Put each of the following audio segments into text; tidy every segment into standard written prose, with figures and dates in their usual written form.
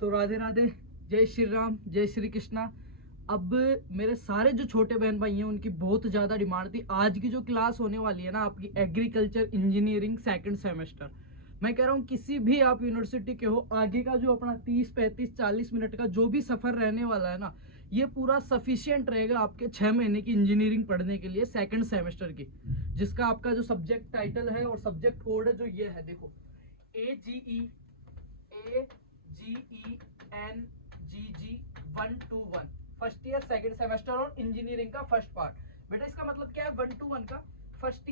तो राधे राधे, जय श्री राम, जय श्री कृष्णा। अब मेरे सारे जो छोटे बहन भाई हैं उनकी बहुत ज़्यादा डिमांड थी। आज की जो क्लास होने वाली है ना आपकी एग्रीकल्चर इंजीनियरिंग सेकंड सेमेस्टर, मैं कह रहा हूँ किसी भी आप यूनिवर्सिटी के हो, आगे का जो अपना 30 35 40 मिनट का जो भी सफ़र रहने वाला है ना, ये पूरा सफिशियंट रहेगा आपके 6 महीने की इंजीनियरिंग पढ़ने के लिए सेकंड सेमेस्टर की, जिसका आपका जो सब्जेक्ट टाइटल है और सब्जेक्ट कोड है जो ये है, देखो AGENGG121 first year second semester और इंजीनियरिंग का फर्स्ट पार्ट। बेटा इसका मतलब क्या है, 1 to 1 का फर्स्ट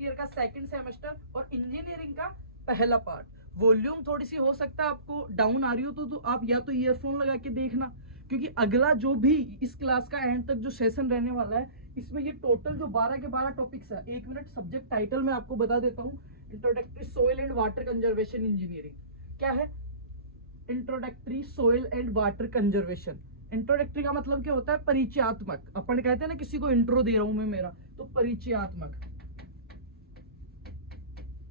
ईयर का सेकंड सेमेस्टर और इंजीनियरिंग का पहला पार्ट। वॉल्यूम थोड़ी सी हो सकता है आपको डाउन आ रही हो तो आप या तो ईयरफोन लगा के देखना, क्योंकि अगला जो भी इस क्लास का एंड तक जो सेशन रहने वाला है इसमें ये टोटल जो 12 के 12 टॉपिक्स है। एक मिनट, सब्जेक्ट टाइटल मैं आपको बता देता हूँ, introductory soil and water conservation engineering. क्या है? Introductory soil and water conservation. Introductory का मतलब क्या होता है? परिचयात्मक। अपन कहते हैं ना किसी को इंट्रो दे रहा हूं मैं मेरा, तो परिचयात्मक।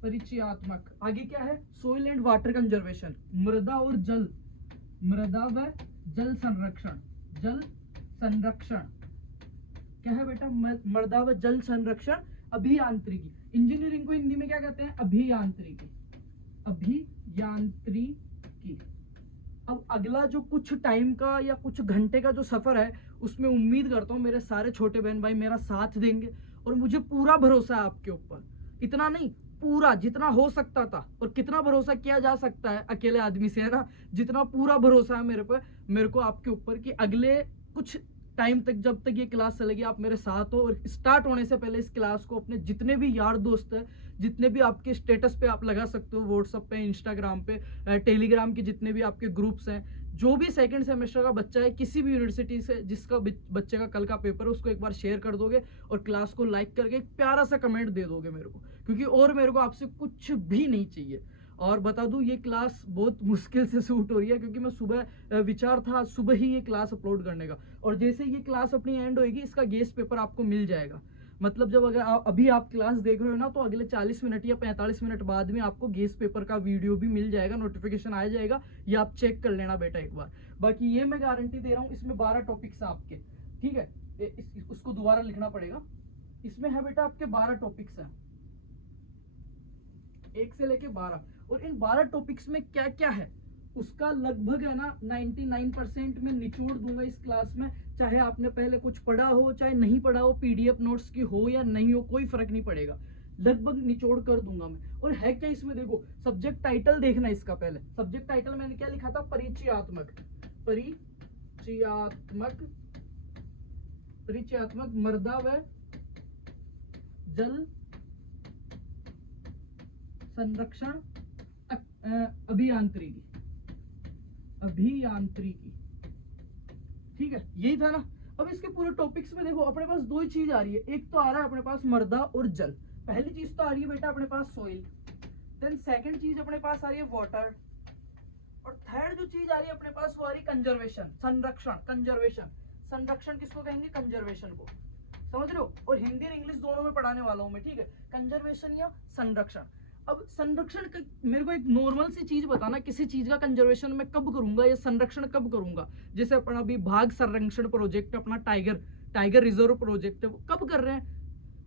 परिचयात्मक आगे क्या है? सोइल एंड वाटर कंजर्वेशन, मृदा और जल, मृदा व जल संरक्षण। जल संरक्षण क्या है बेटा? मृदा व जल संरक्षण अभियांत्रिकी। इंजीनियरिंग को हिंदी में क्या कहते हैं? अभियांत्रिकी। अभियांत्रिकी। अब अगला जो कुछ टाइम का या कुछ घंटे का जो सफर है उसमें उम्मीद करता हूँ मेरे सारे छोटे बहन भाई मेरा साथ देंगे, और मुझे पूरा भरोसा है आपके ऊपर। इतना नहीं, पूरा जितना हो सकता था। और कितना भरोसा किया जा सकता है अकेले आदमी से, है ना? जितना पूरा भरोसा है मेरे को आपके ऊपर कि अगले कुछ टाइम तक जब तक ये क्लास चलेगी आप मेरे साथ हो। और स्टार्ट होने से पहले इस क्लास को अपने जितने भी यार दोस्त हैं, जितने भी आपके स्टेटस पे आप लगा सकते हो, व्हाट्सएप पे, इंस्टाग्राम पे, टेलीग्राम के जितने भी आपके ग्रुप्स हैं, जो भी सेकंड सेमेस्टर का बच्चा है किसी भी यूनिवर्सिटी से जिसका बच्चे का कल का पेपर है, उसको एक बार शेयर कर दोगे और क्लास को लाइक करके एक प्यारा सा कमेंट दे दोगे मेरे को, क्योंकि और मेरे को आपसे कुछ भी नहीं चाहिए। और बता दूं ये क्लास बहुत मुश्किल से शूट हो रही है, क्योंकि मैं सुबह विचार था सुबह ही ये क्लास अपलोड करने का, और जैसे ये क्लास अपनी एंड होगी इसका गेस्ट पेपर आपको मिल जाएगा। मतलब जब अगर अभी आप क्लास देख रहे हो ना, तो अगले 40 मिनट या 45 मिनट बाद में आपको गेस्ट पेपर का वीडियो भी मिल जाएगा, नोटिफिकेशन आ जाएगा, ये आप चेक कर लेना बेटा एक बार। बाकी ये मैं गारंटी दे रहा हूँ, इसमें 12 टॉपिक्स हैं आपके, ठीक है? उसको दोबारा लिखना पड़ेगा। इसमें है बेटा आपके 12 टॉपिक्स हैं, 1 से लेके 12। और इन 12 टॉपिक्स में क्या क्या है उसका लगभग है ना 99% में निचोड़ दूंगा इस क्लास में। चाहे आपने पहले कुछ पढ़ा हो चाहे नहीं पढ़ा हो, पीडीएफ नोट्स की हो या नहीं हो, कोई फर्क नहीं पड़ेगा, लगभग निचोड़ कर दूंगा मैं। और है क्या इसमें, देखो सब्जेक्ट टाइटल देखना इसका। पहले सब्जेक्ट टाइटल मैंने क्या लिखा था? परिचयात्मक। परिचयात्मक। परिचयात्मक मृदा व जल संरक्षण अभियांत्रिकी। अभियांत्रिकी, ठीक है? यही था ना। अब इसके पूरे टॉपिक्स में देखो अपने पास दो ही चीज आ रही है। एक तो आ रहा है अपने पास मृदा और जल, पहली चीज तो आ रही है बेटा अपने पास सोइल, देन सेकंड चीज अपने पास आ रही है वाटर, और थर्ड जो चीज आ रही है अपने पास वो आ रही है कंजर्वेशन, संरक्षण। कंजर्वेशन, संरक्षण किसको कहेंगे? कंजर्वेशन को, समझ रहे हो? और हिंदी और इंग्लिश दोनों में पढ़ाने वाला हूं मैं, ठीक है? कंजर्वेशन या संरक्षण। अब संरक्षण का मेरे को एक नॉर्मल सी चीज बताना, किसी चीज का कंजर्वेशन मैं कब करूंगा या संरक्षण कब करूंगा? जैसे अपना अभी बाघ संरक्षण प्रोजेक्ट, अपना टाइगर रिजर्व प्रोजेक्ट है, वो कब कर रहे हैं?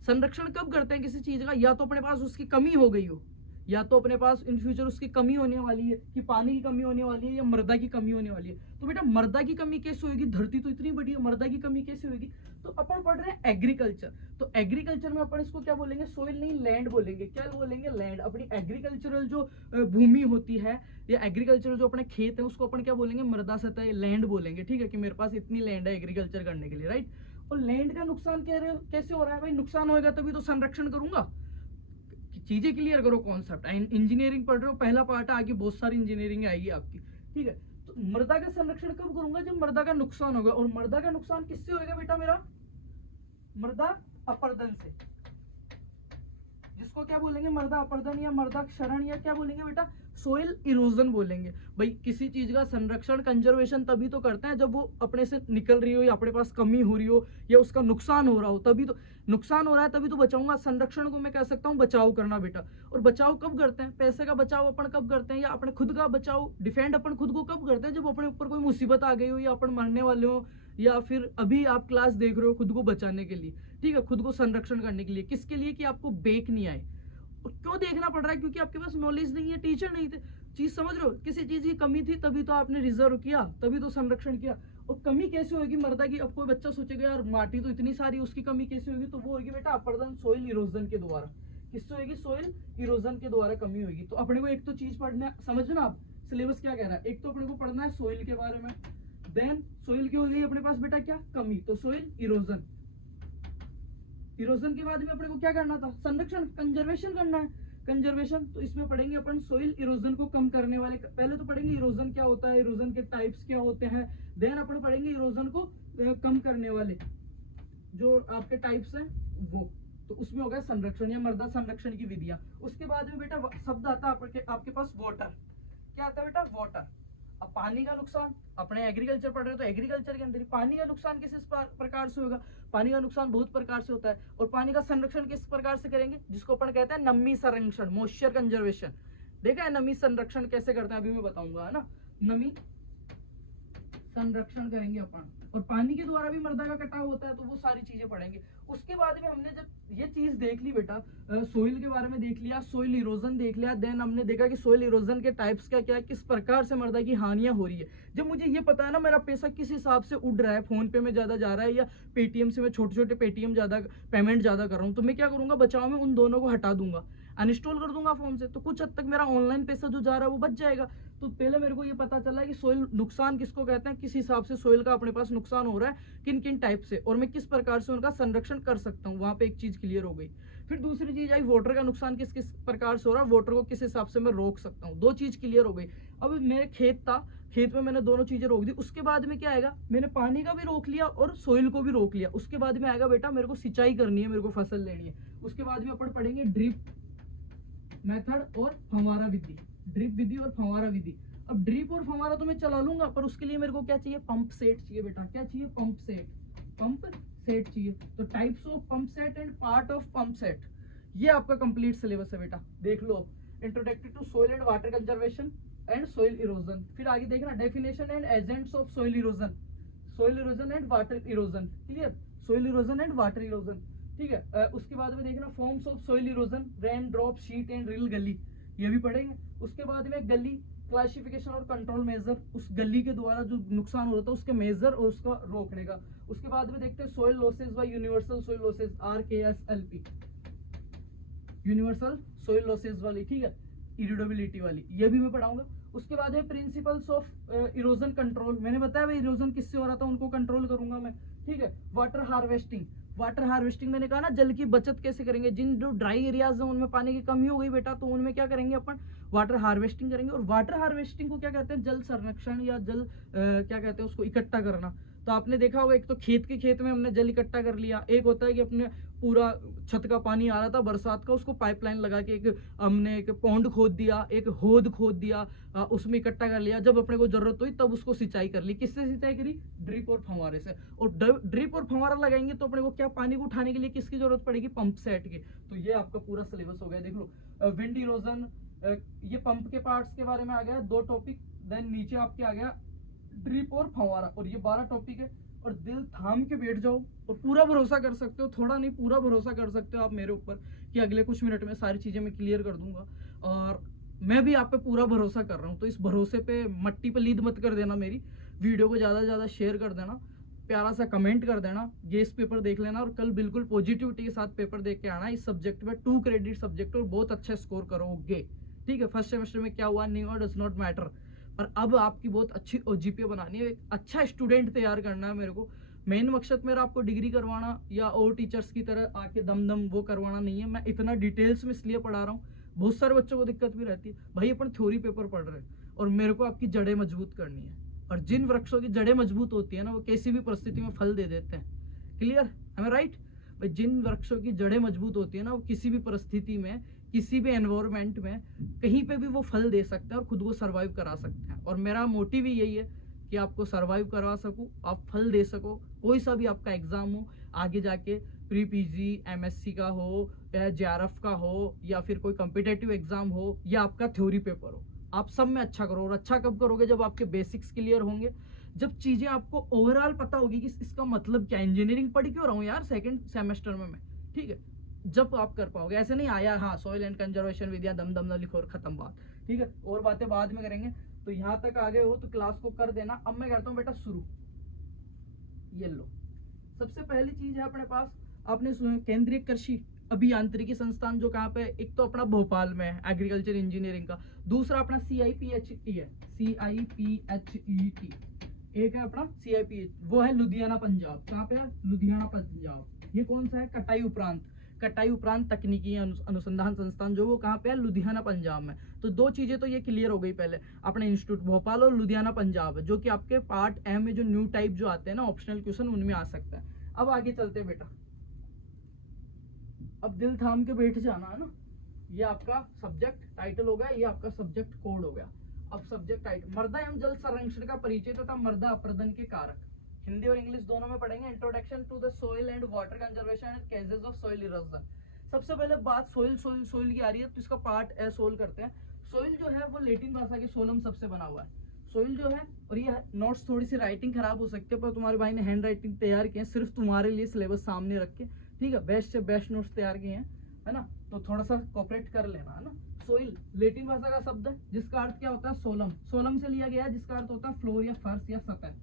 संरक्षण कब करते हैं किसी चीज का? या तो अपने पास उसकी कमी हो गई हो, या तो अपने पास इन फ्यूचर उसकी कमी होने वाली है, कि पानी की कमी होने वाली है या मृदा की कमी होने वाली है। तो बेटा मृदा की कमी कैसे होगी? धरती तो इतनी बड़ी है, मृदा की कमी कैसे होगी? तो अपन पढ़ रहे हैं एग्रीकल्चर, तो एग्रीकल्चर में अपन इसको क्या बोलेंगे? सोइल नहीं, लैंड बोलेंगे। क्या बोलेंगे? लैंड। अपनी एग्रीकल्चरल जो भूमि होती है या एग्रीकल्चरल जो अपने खेत है उसको अपन क्या बोलेंगे? मृदा सतह, लैंड बोलेंगे, ठीक है? कि मेरे पास इतनी लैंड है एग्रीकल्चर करने के लिए, राइट? और लैंड का नुकसान कैसे हो रहा है भाई? नुकसान होगा तभी तो संरक्षण करूंगा। चीजें क्लियर करो, कॉन्सेप्ट। इंजीनियरिंग पढ़ रहे हो, पहला पार्ट है, आगे बहुत सारी इंजीनियरिंग आएगी आपकी, ठीक है? तो मृदा का संरक्षण कब करूंगा? जब मृदा का नुकसान होगा। और मृदा का नुकसान किससे होगा बेटा? मेरा मृदा अपरदन से। जिसको क्या बोलेंगे, मृदा अपरदन या मृदा क्षरण, या क्या बोलेंगे बेटा, सोइल इरोजन बोलेंगे। भाई किसी चीज का संरक्षण कंजर्वेशन तभी तो करते हैं जब वो अपने से निकल रही हो या अपने पास कमी हो रही हो या उसका नुकसान हो रहा हो, तभी तो नुकसान हो रहा है तभी तो बचाऊंगा। संरक्षण को मैं कह सकता हूँ बचाव करना बेटा। और बचाव कब करते हैं, पैसे का बचाव अपन कब करते हैं, या अपने खुद का बचाव डिफेंड अपन खुद को कब करते हैं, जब अपने ऊपर कोई मुसीबत आ गई हो या अपन मरने वाले हो, या फिर अभी आप क्लास देख रहे हो खुद को बचाने के लिए, ठीक है, खुद को संरक्षण करने के लिए। किसके लिए, कि आपको बेक नहीं आए। और क्यों देखना पड़ रहा है, क्योंकि आपके पास नॉलेज नहीं है, टीचर नहीं थे। चीज समझ रहे हो, किसी चीज की कमी थी तभी तो आपने रिजर्व किया, तभी तो संरक्षण किया। और कमी कैसे होगी मृदा की, अब कोई बच्चा सोचेगा यार माटी तो इतनी सारी, उसकी कमी कैसे होगी, तो वो होगी बेटा अपरदन सोइल इरोजन के द्वारा। किससे होगी, सोइल इरोजन के द्वारा कमी होगी। तो अपने को एक तो चीज पढ़ना, समझना आप सिलेबस क्या कह रहा है। एक तो अपने को पढ़ना है सोइल के बारे में, देन सोइल की हो गई अपने पास बेटा क्या, कमी, तो सोइल इरोजन। इरोजन के बाद में अपने को क्या करना था, संरक्षण कंजर्वेशन करना है। कंजर्वेशन तो इसमें पढ़ेंगे अपन सोइल इरोजन को कम करने वाले, पहले तो पढ़ेंगे इरोजन क्या होता है, इरोजन के टाइप्स क्या होते हैं, देन अपन पढ़ेंगे इरोजन को कम करने वाले जो आपके टाइप्स हैं वो। तो उसमें होगा संरक्षण या मृदा संरक्षण की विधियां। उसके बाद में बेटा शब्द आता है आपके पास वाटर। क्या आता है बेटा, वाटर। अब पानी का नुकसान, अपने एग्रीकल्चर पढ़ रहे हो तो एग्रीकल्चर के अंदर पानी का नुकसान किस प्रकार से होगा, पानी का नुकसान बहुत प्रकार से होता है। और पानी का संरक्षण किस प्रकार से करेंगे, जिसको अपन कहते हैं नमी संरक्षण, मॉइस्चर कंजर्वेशन। देखा है नमी संरक्षण कैसे करते हैं, अभी मैं बताऊंगा, है ना। नमी संरक्षण करेंगे अपन, और पानी के द्वारा भी मृदा का कटाव होता है, तो वो सारी चीजें पढ़ेंगे। उसके बाद में हमने जब ये चीज देख ली बेटा, सोइल के बारे में देख लिया, सोइल इरोजन देख लिया, देन हमने देखा कि सोइल इरोजन के टाइप्स क्या क्या है, किस प्रकार से मृदा की हानियां हो रही है। जब मुझे ये पता है ना मेरा पैसा किस हिसाब से उड़ रहा है, फोन पे में ज्यादा जा रहा है या पेटीएम से मैं छोटे छोटे पेटीएम ज्यादा पेमेंट ज्यादा कर रहा हूँ, तो मैं क्या करूंगा, बचाव में उन दोनों को हटा दूंगा, अनइंस्टॉल कर दूंगा फोन से, तो कुछ हद तक मेरा ऑनलाइन पैसा जो जा रहा है वो बच जाएगा। तो पहले मेरे को ये पता चला है कि सोइल नुकसान किसको कहते हैं, किस हिसाब से सोइल का अपने पास नुकसान हो रहा है, किन किन टाइप से, और मैं किस प्रकार से उनका संरक्षण कर सकता हूँ। वहां पे एक चीज क्लियर हो गई। फिर दूसरी चीज आई वाटर का नुकसान किस किस प्रकार से हो रहा है, वाटर को किस हिसाब से मैं रोक सकता हूँ। दो चीज क्लियर हो गई। अब मेरे खेत था, खेत में मैंने दोनों चीजें रोक दी। उसके बाद में क्या आएगा, मैंने पानी का भी रोक लिया और सोइल को भी रोक लिया। उसके बाद में आएगा बेटा मेरे को सिंचाई करनी है, मेरे को फसल लेनी है। उसके बाद में अपन पढ़ेंगे ड्रिप मेथड और फव्वारा विधि, ड्रिप विधि और फव्वारा विधि। अब ड्रिप और फव्वारा तो मैं चला लूंगा, पर उसके लिए मेरे को क्या चाहिए, पंप सेट चाहिए बेटा। क्या चाहिए, पंप सेट, पंप सेट चाहिए। तो types of pump set and part of pump set, ये आपका कंप्लीट सिलेबस है बेटा, देख लो। Introductory to soil and water conservation and soil erosion. फिर आगे देखना definition and agents of soil erosion, soil erosion and water erosion, clear, soil erosion and water erosion, ठीक है। उसके बाद में देखना forms of soil erosion, raindrop, sheet and rill gully, ये भी पढ़ेंगे। उसके बाद में गली क्लासिफिकेशन और कंट्रोल मेजर, उस गली के द्वारा जो नुकसान हो रहा था उसके मेजर और उसका रोकने का। उसके बाद में देखते हैं सोइल लॉसेज व universal soil losses, RKSLP, universal soil losses वाली, ठीक है, इरिडेबिलिटी वाली, ये भी मैं पढ़ाऊंगा। उसके बाद है प्रिंसिपल्स ऑफ इरोजन कंट्रोल, मैंने बताया भाई इरोजन किससे हो रहा था, उनको कंट्रोल करूंगा मैं, ठीक है। वाटर हार्वेस्टिंग, वाटर हार्वेस्टिंग मैंने कहा ना, जल की बचत कैसे करेंगे, जिन जो ड्राई एरियाज है उनमें पानी की कमी हो गई बेटा, तो उनमें क्या करेंगे अपन, वाटर हार्वेस्टिंग करेंगे। और वाटर हार्वेस्टिंग को क्या कहते हैं, जल संरक्षण या जल क्या कहते हैं उसको, इकट्ठा करना। तो आपने देखा होगा एक तो खेत में हमने जल इकट्ठा कर लिया, एक होता है कि अपने पूरा छत का पानी आ रहा था बरसात का, उसको पाइपलाइन लगा के हमने एक पौंड खोद दिया, एक होद खोद दिया, उसमें इकट्ठा कर लिया, जब अपने को जरूरत हुई तब उसको सिंचाई कर ली। किससे सिंचाई करी, ड्रिप और फव्वारे से। और ड्रिप और फव्वारा लगाएंगे तो अपने को क्या, पानी को उठाने के लिए किसकी जरूरत पड़ेगी, पंप सेट की। तो ये आपका पूरा सिलेबस हो गया, देख लो। विंड इरोजन, ये पंप के पार्ट्स के बारे में आ गया 2 टॉपिक, देन नीचे आपके आ गया ड्रिप और फव्वारा, और ये 12 टॉपिक है। और दिल थाम के बैठ जाओ और पूरा भरोसा कर सकते हो, थोड़ा नहीं पूरा भरोसा कर सकते हो आप मेरे ऊपर कि अगले कुछ मिनट में सारी चीजें मैं क्लियर कर दूंगा। और मैं भी आप पे पूरा भरोसा कर रहा हूँ, तो इस भरोसे पे मट्टी पे लीद मत कर देना। मेरी वीडियो को ज्यादा से ज्यादा शेयर कर देना, प्यारा सा कमेंट कर देना, ये इस पेपर देख लेना, और कल बिल्कुल पॉजिटिविटी के साथ पेपर देख के आना। इस सब्जेक्ट में 2 क्रेडिट सब्जेक्ट और बहुत अच्छे स्कोर करोगे, ठीक है। फर्स्ट सेमेस्टर में क्या हुआ नहीं हुआ डज नॉट मैटर, पर अब आपकी बहुत अच्छी OGPA बनानी है, एक अच्छा स्टूडेंट तैयार करना है मेरे को। मेन मकसद मेरा आपको डिग्री करवाना या और टीचर्स की तरह आके दम वो करवाना नहीं है। मैं इतना डिटेल्स में इसलिए पढ़ा रहा हूँ, बहुत सारे बच्चों को दिक्कत भी रहती है भाई, अपन थ्योरी पेपर पढ़ रहे हैं और मेरे को आपकी जड़ें मजबूत करनी है, और जिन वृक्षों की जड़ें मजबूत होती है ना, वो किसी भी परिस्थिति में फल दे देते हैं। Clear, M I right. भाई जिन वृक्षों की जड़ें मजबूत होती है ना, वो किसी भी परिस्थिति में, किसी भी एनवायरमेंट में, कहीं पे भी वो फल दे सकते हैं और खुद को सरवाइव करा सकते हैं। और मेरा मोटिव ही यही है कि आपको सरवाइव करवा सकूं, आप फल दे सको। कोई सा भी आपका एग्जाम हो आगे जाके, प्री पीजी, एमएससी का हो या जेआरएफ का हो या फिर कोई कॉम्पिटेटिव एग्जाम हो या आपका थ्योरी पेपर हो, आप सब में अच्छा करो। और अच्छा कब करोगे? जब आपके बेसिक्स क्लियर होंगे, जब चीजें आपको ओवरऑल पता होगी कि इसका मतलब क्या है। इंजीनियरिंग पढ़ क्यों रहा हूँ यार सेकंड सेमेस्टर में मैं, ठीक है, जब आप कर पाओगे। ऐसे नहीं आया हाँ सॉइल एंड कंजर्वेशन विद्या दम दम न लिखो और खत्म बात, ठीक है, और बातें बाद में करेंगे। तो यहाँ तक आ गए हो तो क्लास को कर देना। अब मैं करता हूँ बेटा शुरू। ये लो, सबसे पहली चीज है अपने पास, आपने सुना केंद्रीय कृषि अभियांत्रिकी संस्थान, जो कहाँ पे, एक तो अपना भोपाल में है एग्रीकल्चर इंजीनियरिंग का, दूसरा अपना CIPHET है, CIPHET, एक है अपना CIPH, वो है लुधियाना पंजाब। कहाँ पे है? लुधियाना पंजाब। ये कौन सा है? कटाई उपरांत तकनीकी अनुसंधान संस्थान, जो वो कहाँ पे है? लुधियाना पंजाब में। तो दो चीजें तो ये क्लियर हो गई पहले, अपने इंस्टीट्यूट भोपाल और लुधियाना पंजाब, जो कि आपके पार्ट एम में जो न्यू टाइप जो आते हैं ना ऑप्शनल क्वेश्चन, उनमें आ सकता है। अब आगे चलते हैं बेटा, अब दिल थाम के बैठ जाना है ना। ये आपका सब्जेक्ट टाइटल हो गया, ये आपका सब्जेक्ट कोड हो गया। अब सब्जेक्ट टाइटल, मृदा एवं जल संरक्षण का परिचय तथा मृदा अपर्दन के कारक, हिंदी और इंग्लिश दोनों में पढ़ेंगे। Introduction to the soil and water conservation and cases of soil erosion. सबसे पहले बात सोइल की आ रही है, तो इसका पार्ट ए सोल करते हैं। सोइल जो है वो लेटिन भाषा के सोलम सबसे बना हुआ है। सोइल जो है, और ये नोट्स थोड़ी सी राइटिंग खराब हो सकती है, पर तुम्हारे भाई ने हैंड राइटिंग तैयार की है सिर्फ तुम्हारे लिए, सिलेबस सामने रख के, ठीक है, बेस्ट से बेस्ट नोट्स तैयार किए हैं, है ना, तो थोड़ा सा कोऑपरेट कर लेना, है ना। सोइल लेटिन भाषा का शब्द है, जिसका अर्थ क्या होता है? सोलम। सोलम से लिया गया है, जिसका अर्थ होता है फ्लोर या फर्श या सतह।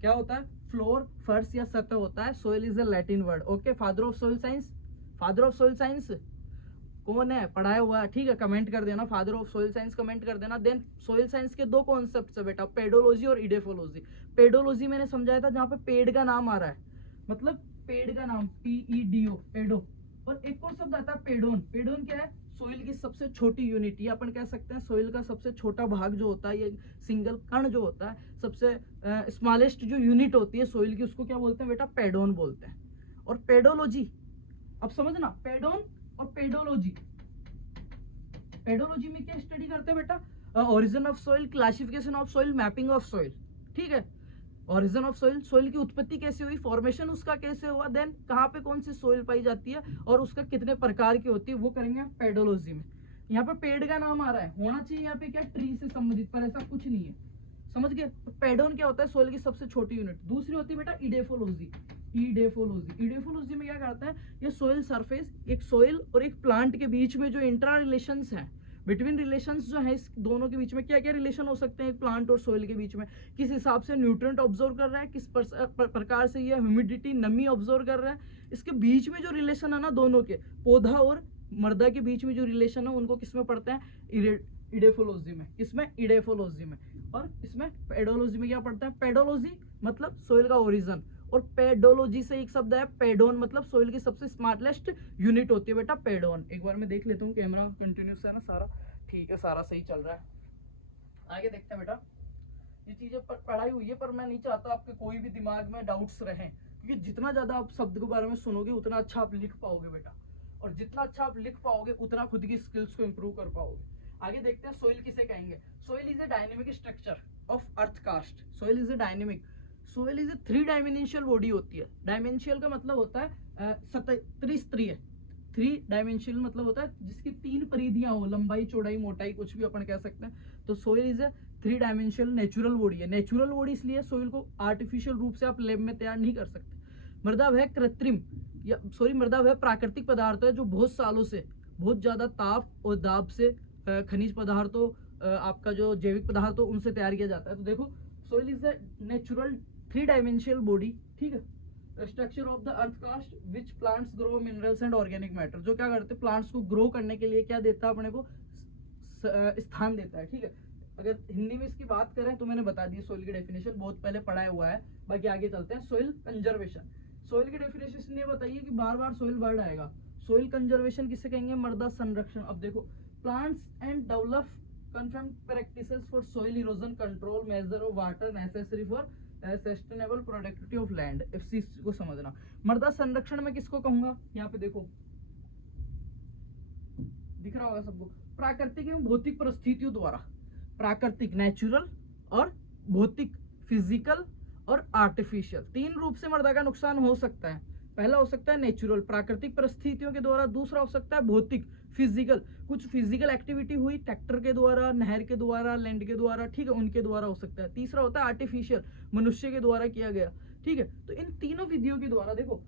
क्या होता है? फ्लोर, फर्श या सतह होता है। Soil is a Latin word. Okay, father of soil science, father of soil science कौन है? पढ़ाया हुआ है, ठीक है, कमेंट कर देना, father of soil science comment कर देना। देन सोइल साइंस के दो कॉन्सेप्ट्स है बेटा, पेडोलॉजी और इडेफोलॉजी। पेडोलॉजी मैंने समझाया था, जहां पे पेड़ का नाम आ रहा है, मतलब पेड़ का नाम, PEDO, पेडो। और एक और शब्द आता है पेडोन। पेडोन क्या है? सोइल की सबसे छोटी यूनिट, ये अपन कह सकते हैं सोइल का सबसे छोटा भाग जो होता है, ये सिंगल कण जो होता है, सबसे स्मॉलेस्ट जो यूनिट होती है सोइल की, उसको क्या बोलते हैं बेटा? पेडोन बोलते हैं। और पेडोलॉजी, अब समझना, पेडोन और पेडोलॉजी। पेडोलॉजी में क्या स्टडी करते हैं बेटा? Origin of soil, classification of soil, mapping of soil, ठीक है। ओरिजिन ऑफ सॉइल, सॉइल की उत्पत्ति कैसे हुई, फॉर्मेशन उसका कैसे हुआ, देन कहाँ पे कौन सी सॉइल पाई जाती है और उसका कितने प्रकार की होती है, वो करेंगे पेडोलॉजी में। यहाँ पे पेड़ का नाम आ रहा है, होना चाहिए यहाँ पे क्या? ट्री से संबंधित, पर ऐसा कुछ नहीं है, समझ गए। तो पेडोन क्या होता है? सॉइल की सबसे छोटी यूनिट। दूसरी होती है बेटा इडेफोलॉजी। इडेफोलॉजी में क्या करते हैं? ये सॉइल सरफेस, एक सॉइल और एक प्लांट के बीच में जो इंट्रा रिलेशंस हैं, बिटवीन रिलेशंस जो है इस दोनों के बीच में, क्या क्या रिलेशन हो सकते हैं एक प्लांट और सॉइल के बीच में? किस हिसाब से न्यूट्रिएंट ऑब्जर्व कर रहा है, किस प्रकार से ये ह्यूमिडिटी, नमी ऑब्जर्व कर रहा है, इसके बीच में जो रिलेशन है ना दोनों के, पौधा और मृदा के बीच में जो रिलेशन है, उनको किसमें पढ़ते हैं? इडेफोलॉजी में। किसमें? इडेफोलॉजी में। और इसमें पेडोलॉजी में क्या पढ़ते हैं? पेडोलॉजी मतलब सोइल का ओरिजिन, और पेडोलॉजी से एक शब्द है पेडोन, मतलब सोइल की सबसे स्मार्टेस्ट यूनिट होती है बेटा पेडोन। एक बार मैं देख लेता हूँ, कैमरा कंटिन्यूस है ना सारा, ठीक है, सारा सही चल रहा है। आगे देखते हैं बेटा, ये चीजें पढ़ाई हुई है, पर मैं नहीं चाहता आपके कोई भी दिमाग में डाउट्स रहे, क्योंकि जितना ज्यादा आप शब्द के बारे में सुनोगे उतना अच्छा आप लिख पाओगे बेटा, और जितना अच्छा आप लिख पाओगे उतना खुद की स्किल्स को इंप्रूव कर पाओगे। आगे देखते हैं, सोइल किसे कहेंगे? Soil is a dynamic structure of earth crust. Soil is a dynamic, soil is a 3 dimensional body होती है। डायमेंशियल का मतलब होता है त्रिस्तरीय। 3 डायमेंशियल मतलब होता है जिसकी 3 परिधियां हो, लंबाई, चौड़ाई, मोटाई, कुछ भी अपन कह सकते हैं। तो soil is a 3 dimensional natural body है। नेचुरल बॉडी इसलिए, सोइल को आर्टिफिशियल रूप से आप लैब में तैयार नहीं कर सकते। मृदा वह कृत्रिम या मृदा वह प्राकृतिक पदार्थ है जो बहुत सालों से बहुत ज्यादा ताप और दाब से खनिज पदार्थों, आपका जो जैविक पदार्थ हो, उनसे तैयार किया जाता है। तो देखो, soil is a natural 3 dimensional body, ठीक है। Structure of the earth crust which plants grow minerals and organic matter, जो क्या करते हैं? प्लांट्स को ग्रो करने के लिए क्या देता है अपने को? स्थान देता है, ठीक है। अगर हिंदी में इसकी बात करें तो मैंने बता दी सोइल की डेफिनेशन, बहुत पहले पढ़ाया हुआ है। बाकी आगे चलते हैं, सोइल कंजर्वेशन। सोइल की डेफिनेशन ये बताइए कि बार बार सोइल वर्ड आएगा। सोइल कंजर्वेशन किसे कहेंगे? मृदा संरक्षण। अब देखो, plants and develop confirmed practices for soil erosion control, measure of water necessary for sustainable productivity of land, इस चीज को समझना। मृदा संरक्षण में किसको कहूंगा, यहाँ पे देखो दिख रहा होगा सबको, प्राकृतिक एवं भौतिक परिस्थितियों द्वारा, प्राकृतिक नेचुरल और भौतिक फिजिकल और आर्टिफिशियल, तीन रूप से मृदा का नुकसान हो सकता है। पहला हो सकता है नेचुरल, प्राकृतिक परिस्थितियों के द्वारा, दूसरा हो सकता है भौतिक, फिजिकल, कुछ फिजिकल एक्टिविटी हुई ट्रैक्टर के द्वारा, नहर के द्वारा, लैंड के द्वारा, ठीक है, उनके द्वारा हो सकता है। तीसरा होता है आर्टिफिशियल, मनुष्य के द्वारा किया गया, ठीक है। तो इन तीनों विधियों के द्वारा देखो,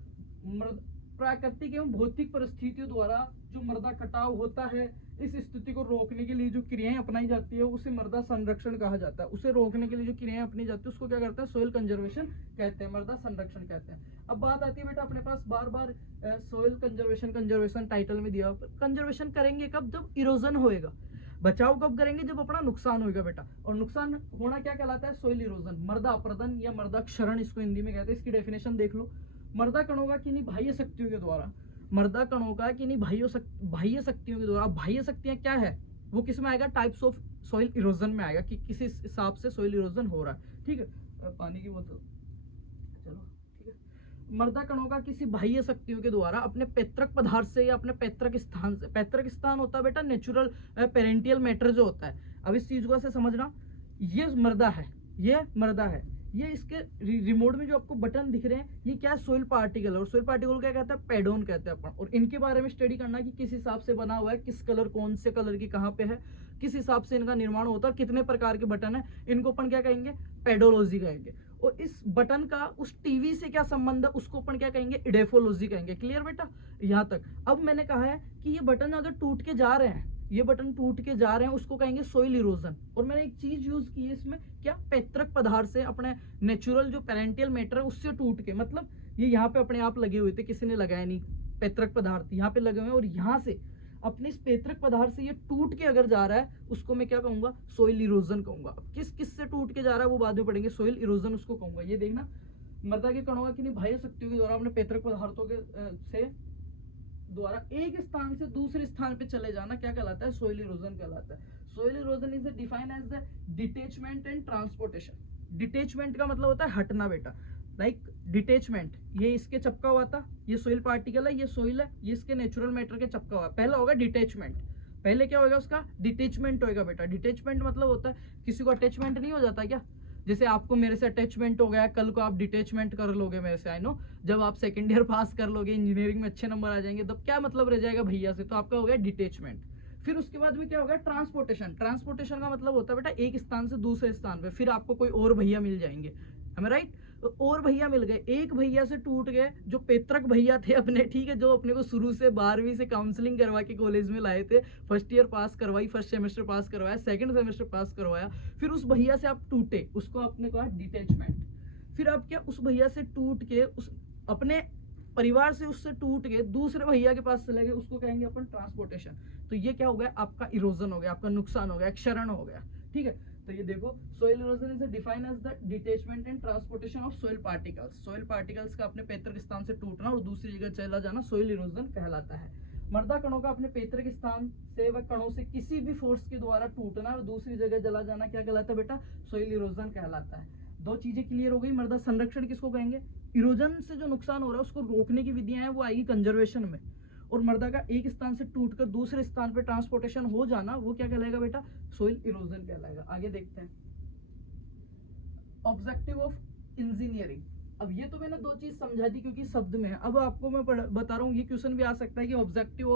प्राकृतिक एवं भौतिक परिस्थितियों द्वारा जो मृदा कटाव होता है, इस स्थिति को रोकने के लिए जो क्रियाएं अपनाई जाती है उसे मृदा संरक्षण कहा जाता है। उसे रोकने के लिए जो क्रियाएं अपनी जाती है उसको क्या करते हैं, सोइल कंजर्वेशन कहते हैं, मृदा संरक्षण कहते हैं। अब बात आती है बेटा अपने पास बार बार सोइल कंजर्वेशन टाइटल में दिया, कंजर्वेशन करेंगे कब, जब इरोजन होएगा। बचाव कब करेंगे, जब अपना नुकसान होगा बेटा। और नुकसान होना क्या कहलाता है, सोइल इरोजन, मृदा अपरदन या मृदा क्षरण इसको हिंदी में कहते हैं। इसकी डेफिनेशन देख लो, मृदा कणों का किन्हीं बाह्य शक्तियों के द्वारा, मृदा कणों का किन्हीं बाह्य शक्तियों के द्वारा, बाह्य शक्तियां क्या है, वो किस में आएगा, टाइप्स ऑफ सॉइल इरोजन में आएगा, कि किस हिसाब से सॉइल इरोजन हो रहा है, ठीक है। पानी की बोतल, चलो ठीक है। मृदा कणों का किसी बाह्य शक्तियों के द्वारा अपने पैतृक पदार्थ से या अपने पैतृक स्थान से, पैतृक स्थान होता है बेटा नेचुरल पेरेंटियल मैटर जो होता है। अब इस चीज को ऐसे समझना, ये मृदा है, ये मृदा है, ये इसके रिमोट में जो आपको बटन दिख रहे हैं ये क्या है, सोइल पार्टिकल है। और सोइल पार्टिकल क्या कहते हैं, पेडोन कहते हैं अपन। और इनके बारे में स्टडी करना कि किस हिसाब से बना हुआ है, किस कलर, कौन से कलर की कहाँ पे है, किस हिसाब से इनका निर्माण होता है, कितने प्रकार के बटन है, इनको अपन क्या कहेंगे, पेडोलॉजी कहेंगे। और इस बटन का उस टीवी से क्या संबंध है, उसको अपन क्या कहेंगे, इडेफोलॉजी कहेंगे। क्लियर बेटा यहाँ तक। अब मैंने कहा है कि ये बटन अगर टूट के जा रहे हैं, ये बटन टूट के जा रहे हैं, उसको कहेंगे सोइल इरोजन। और मैंने एक चीज यूज की है इसमें, क्या, पैतृक पदार्थ से, अपने नेचुरल जो पेरेंटियल मैटर है उससे टूट के, मतलब ये यहाँ पे अपने आप लगे हुए थे, किसी ने लगाया नहीं, पैतृक पदार्थ यहाँ पे लगे हुए हैं, और यहाँ से अपने इस पैतृक पदार्थ से ये टूट के अगर जा रहा है, उसको मैं क्या कहूंगा, सोइल इरोजन कहूंगा। अब किस किस से टूट के जा रहा है वो बाद में पढ़ेंगे, सोइल इरोजन उसको कहूंगा। ये देखना, मृदा के कणों का किन्हीं बाह्य शक्तियों के द्वारा अपने पैतृक पदार्थों के से द्वारा एक स्थान से दूसरे स्थान पे चले जाना क्या कहलाता है, सोइल इरोजन कहलाता है। Soil erosion is defined as the detachment and transportation. Detachment का मतलब होता है हटना बेटा, लाइक डिटेचमेंट, ये इसके चपका हुआ था, ये सोइल पार्टिकल है, ये सोइल है, ये इसके नेचुरल मैटर के चपका हुआ। पहला होगा डिटेचमेंट, पहले क्या होगा उसका, डिटेचमेंट होगा बेटा। डिटेचमेंट मतलब होता है किसी को अटैचमेंट नहीं हो जाता क्या, जैसे आपको मेरे से अटैचमेंट हो गया, कल को आप डिटेचमेंट कर लोगे मेरे से, आई नो, जब आप सेकंड ईयर पास कर लोगे, इंजीनियरिंग में अच्छे नंबर आ जाएंगे, तब क्या मतलब रह जाएगा भैया से, तो आपका हो गया डिटेचमेंट। फिर उसके बाद में क्या होगा, ट्रांसपोर्टेशन। ट्रांसपोर्टेशन का मतलब होता है बेटा एक स्थान से दूसरे स्थान पे, फिर आपको कोई और भैया मिल जाएंगे, हमें राइट, और भैया मिल गए। एक भैया से टूट गए जो पैतृक भैया थे अपने, ठीक है, जो अपने को शुरू से 12वीं से काउंसलिंग करवा के कॉलेज में लाए थे, फर्स्ट ईयर पास करवाई, फर्स्ट सेमेस्टर पास करवाया, सेकंड सेमेस्टर पास करवाया, फिर उस भैया से आप टूटे, उसको आपने कहा डिटैचमेंट। फिर आप क्या, उस भैया से टूट के, उस अपने परिवार से उससे टूट के दूसरे भैया के पास चले गए, उसको कहेंगे अपन ट्रांसपोर्टेशन। तो ये क्या हो गया, आपका इरोजन हो गया, आपका नुकसान हो गया, क्षरण हो गया, ठीक है। तो ये देखो, soil erosion is defined as the detachment and transportation of soil particles. Soil particles का अपने पैतृक स्थान से टूटना और दूसरी जगह चला जाना सोइल इरोजन कहलाता है। मृदा कणों का अपने पैतृक स्थान से व कणों से किसी भी फोर्स के द्वारा टूटना और दूसरी जगह चला जाना क्या कहलाता है बेटा, सोइल इरोजन कहलाता है। दो चीजें क्लियर हो गई। मृदा संरक्षण किसको कहेंगे, इरोजन से जो नुकसान हो रहा है उसको रोकने की विधियां हैं वो आएगी कंजर्वेशन में। और मृदा का एक स्थान से टूटकर दूसरे स्थान पे ट्रांसपोर्टेशन हो जाना वो क्या कहलाएगा बेटा, सोइल इरोजन कहलाएगा। आगे देखते हैं, ऑब्जेक्टिव ऑफ इंजीनियरिंग। अब ये तो मैंने दो चीज समझा दी क्योंकि शब्द में है। अब आपको मैं बता रहा हूँ, ये क्वेश्चन भी आ सकता है कि ऑब्जेक्टिव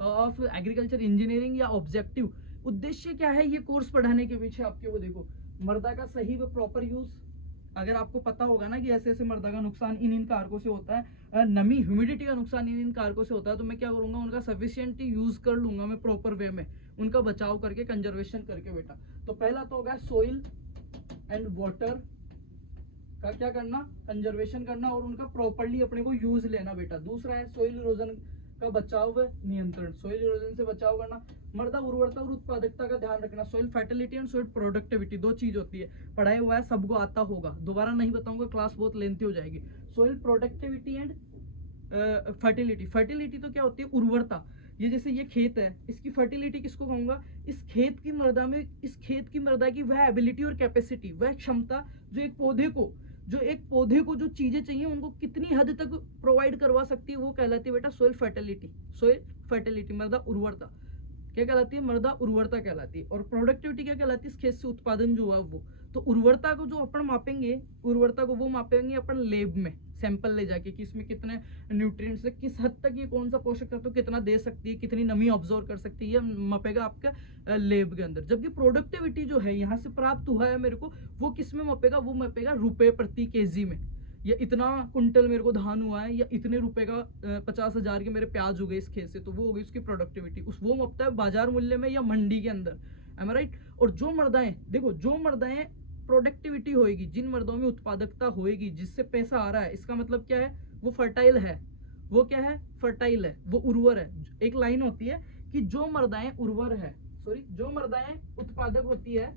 ऑफ एग्रीकल्चर इंजीनियरिंग या ऑब्जेक्टिव, उद्देश्य क्या है ये कोर्स पढ़ाने के पीछे आपके, वो देखो, मृदा का सही व प्रॉपर यूज। अगर आपको पता होगा ना कि ऐसे ऐसे मृदा का नुकसान इन कारकों से होता है, नमी ह्यूमिडिटी का नुकसान इन कारकों से होता है, तो मैं क्या करूंगा, उनका सफिशिएंट यूज कर लूंगा मैं प्रॉपर वे में, उनका बचाव करके कंजर्वेशन करके बेटा। तो पहला तो होगा सोइल एंड वाटर का क्या करना, कंजर्वेशन करना और उनका प्रॉपरली अपने को यूज लेना बेटा। दूसरा है सोइल इरोजन का बचाव व नियंत्रण, सोइल इरोजन से बचाव करना। मृदा उर्वरता और उत्पादकता का ध्यान रखना, soil fertility and soil productivity, दो चीज होती है, पढ़ाई हुआ है सबको आता होगा, दोबारा नहीं बताऊंगा, क्लास बहुत लेंथी हो जाएगी। Soil productivity and fertility. Fertility तो क्या होती है, उर्वरता। ये जैसे ये खेत है, इसकी फर्टिलिटी किसको कहूंगा, इस खेत की मृदा में, इस खेत की मृदा की वह एबिलिटी और कैपेसिटी, वह क्षमता जो एक पौधे को जो एक पौधे को जो चीजें चाहिए उनको कितनी हद तक प्रोवाइड करवा सकती है, वो कहलाती है बेटा सोइल फर्टिलिटी। सोइल फर्टिलिटी मृदा उर्वरता क्या कहलाती है, मृदा उर्वरता कहलाती है। और प्रोडक्टिविटी क्या कहलाती है, इस खेत से उत्पादन जो हुआ वो। तो उर्वरता को जो अपन मापेंगे, उर्वरता को वो मापेंगे अपन लैब में सैंपल ले जाके कि इसमें कितने न्यूट्रिएंट्स है, किस हद तक ये कौन सा पोषक तत्व कितना दे सकती है, कितनी नमी ऑब्जर्व कर सकती है, ये मापेगा आपका लैब के अंदर। जबकि प्रोडक्टिविटी जो है यहाँ से प्राप्त हुआ है मेरे को, वो किस में मापेगा, वो मापेगा रुपए प्रति केजी में। या इतना कुंटल मेरे को धान हुआ है, या इतने रुपए का 50,000 के मेरे प्याज हो गए इस खेत से, तो वो हो गई उसकी प्रोडक्टिविटी। उस वो मापता है बाजार मूल्य में या मंडी के अंदर, एम राइट। और जो मृदाएं देखो, जो मृदाएं प्रोडक्टिविटी होएगी, जिन मृदों में उत्पादकता होएगी, जिससे पैसा आ रहा है, इसका मतलब क्या है, वो फर्टाइल है। वो क्या है, फर्टाइल है, वो उर्वर है। एक लाइन होती है कि जो मृदाएं उर्वर है, सॉरी, जो मृदाएं उत्पादक होती है,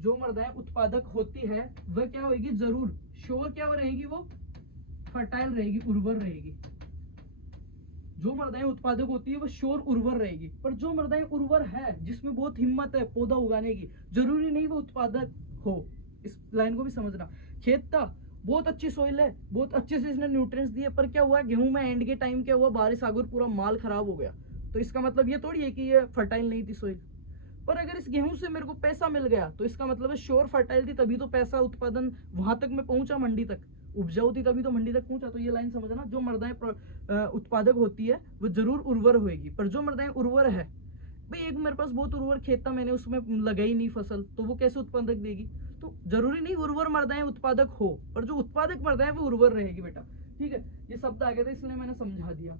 जो मृदाएं उत्पादक होती है वह क्या होगी, जरूर श्योर क्या रहेगी, वो फर्टाइल रहेगी, उर्वर रहेगी। जो मृदाएं उत्पादक होती है वो श्योर उर्वर रहेगी। पर जो मृदाएं उर्वर है, जिसमें बहुत हिम्मत है पौधा उगाने की, जरूरी नहीं वो उत्पादक हो। इस लाइन को भी समझना। खेत था, बहुत अच्छी सोइल है, बहुत अच्छे से इसने न्यूट्रिएंट्स दिए, पर क्या हुआ, गेहूं में एंड के टाइम क्या हुआ, बारिश आ गई, पूरा माल खराब हो गया। तो इसका मतलब ये थोड़ी है कि ये फर्टाइल नहीं थी सोइल। पर अगर इस गेहूं से मेरे को पैसा मिल गया, तो इसका मतलब है श्योर फर्टाइल थी, तभी तो पैसा उत्पादन वहां तक में पहुंचा, मंडी तक उपजाऊ थी, तभी तो मंडी तक पहुंचा। तो ये लाइन समझना, जो मृदाएं उत्पादक होती है वो जरूर उर्वर होएगी। पर जो मृदाएं उर्वर है, भाई एक मेरे पास बहुत उर्वर खेत था, मैंने उसमें लगाई नहीं फसल, तो वो कैसे उत्पादक देगी। तो जरूरी नहीं उर्वर मृदाएं उत्पादक हो, पर जो उत्पादक मृदाएं वो उर्वर रहेगी बेटा। ठीक है, ये शब्द आ गया था इसलिए मैंने समझा दिया।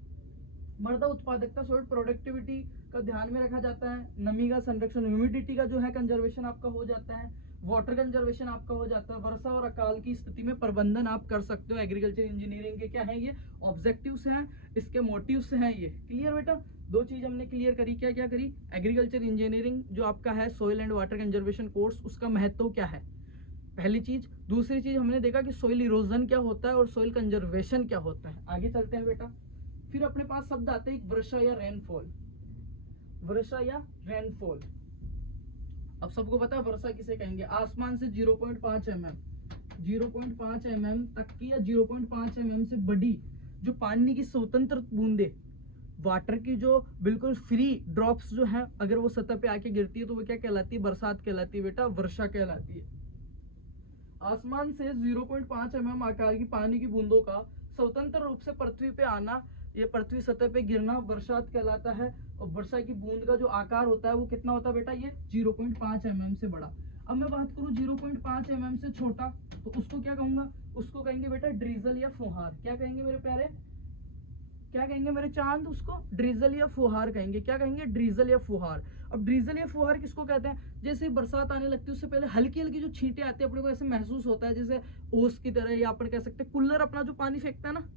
मृदा उत्पादकता सॉइल प्रोडक्टिविटी का ध्यान में रखा जाता है। नमी का संरक्षण, ह्यूमिडिटी का जो है कंजर्वेशन आपका हो जाता है। वाटर कंजर्वेशन आपका हो जाता है। वर्षा और अकाल की स्थिति में प्रबंधन आप कर सकते हो। एग्रीकल्चर इंजीनियरिंग के क्या है, ये ऑब्जेक्टिव्स हैं, इसके मोटिव्स हैं। ये क्लियर बेटा, दो चीज हमने क्लियर करी। क्या क्या करी, एग्रीकल्चर इंजीनियरिंग जो आपका है soil and water conservation course, उसका महत्व क्या है, पहली चीज। दूसरी चीज हमने देखा कि सोइल इरोजन क्या होता है और सोइल कंजर्वेशन क्या होता है। आगे चलते हैं बेटा। फिर अपने पास शब्द आते हैं वर्षा या रेनफॉल। वर्षा या रेनफॉल, अब सबको पता है वर्षा किसे कहेंगे, आसमान से 0.5 mm 0.5 mm तक की या 0.5 mm से बड़ी जो पानी की स्वतंत्र बूंदे, वाटर की जो बिल्कुल फ्री ड्रॉप्स जो है, अगर वो सतह पे आके गिरती है तो वो क्या कहलाती है, बरसात कहलाती है बेटा, वर्षा कहलाती है। आसमान से 0.5 mm आकार की पानी की बूंदों का स्वतंत्र रूप से पृथ्वी पे आना, ये पृथ्वी सतह पे गिरना बरसात कहलाता है। और वर्षा की बूंद का जो आकार होता है वो कितना होता है बेटा, ये 0.5 mm से बड़ा। अब मैं बात करूं 0.5 mm से छोटा, तो उसको क्या कहूंगा, उसको कहेंगे बेटा ड्रिजल या फुहार। क्या कहेंगे मेरे प्यारे, क्या कहेंगे मेरे चांद, उसको ड्रिजल या फुहार कहेंगे। क्या कहेंगे, ड्रिजल या फुहार। अब ड्रिजल या फुहार किसको कहते हैं, जैसे बरसात आने लगती है उससे पहले हल्की हल्की जो छींटे आती है, अपने को ऐसे महसूस होता है जैसे ओस की तरह, या अपन कह सकते हैं कुल्लर अपना जो पानी फेंकता है ना,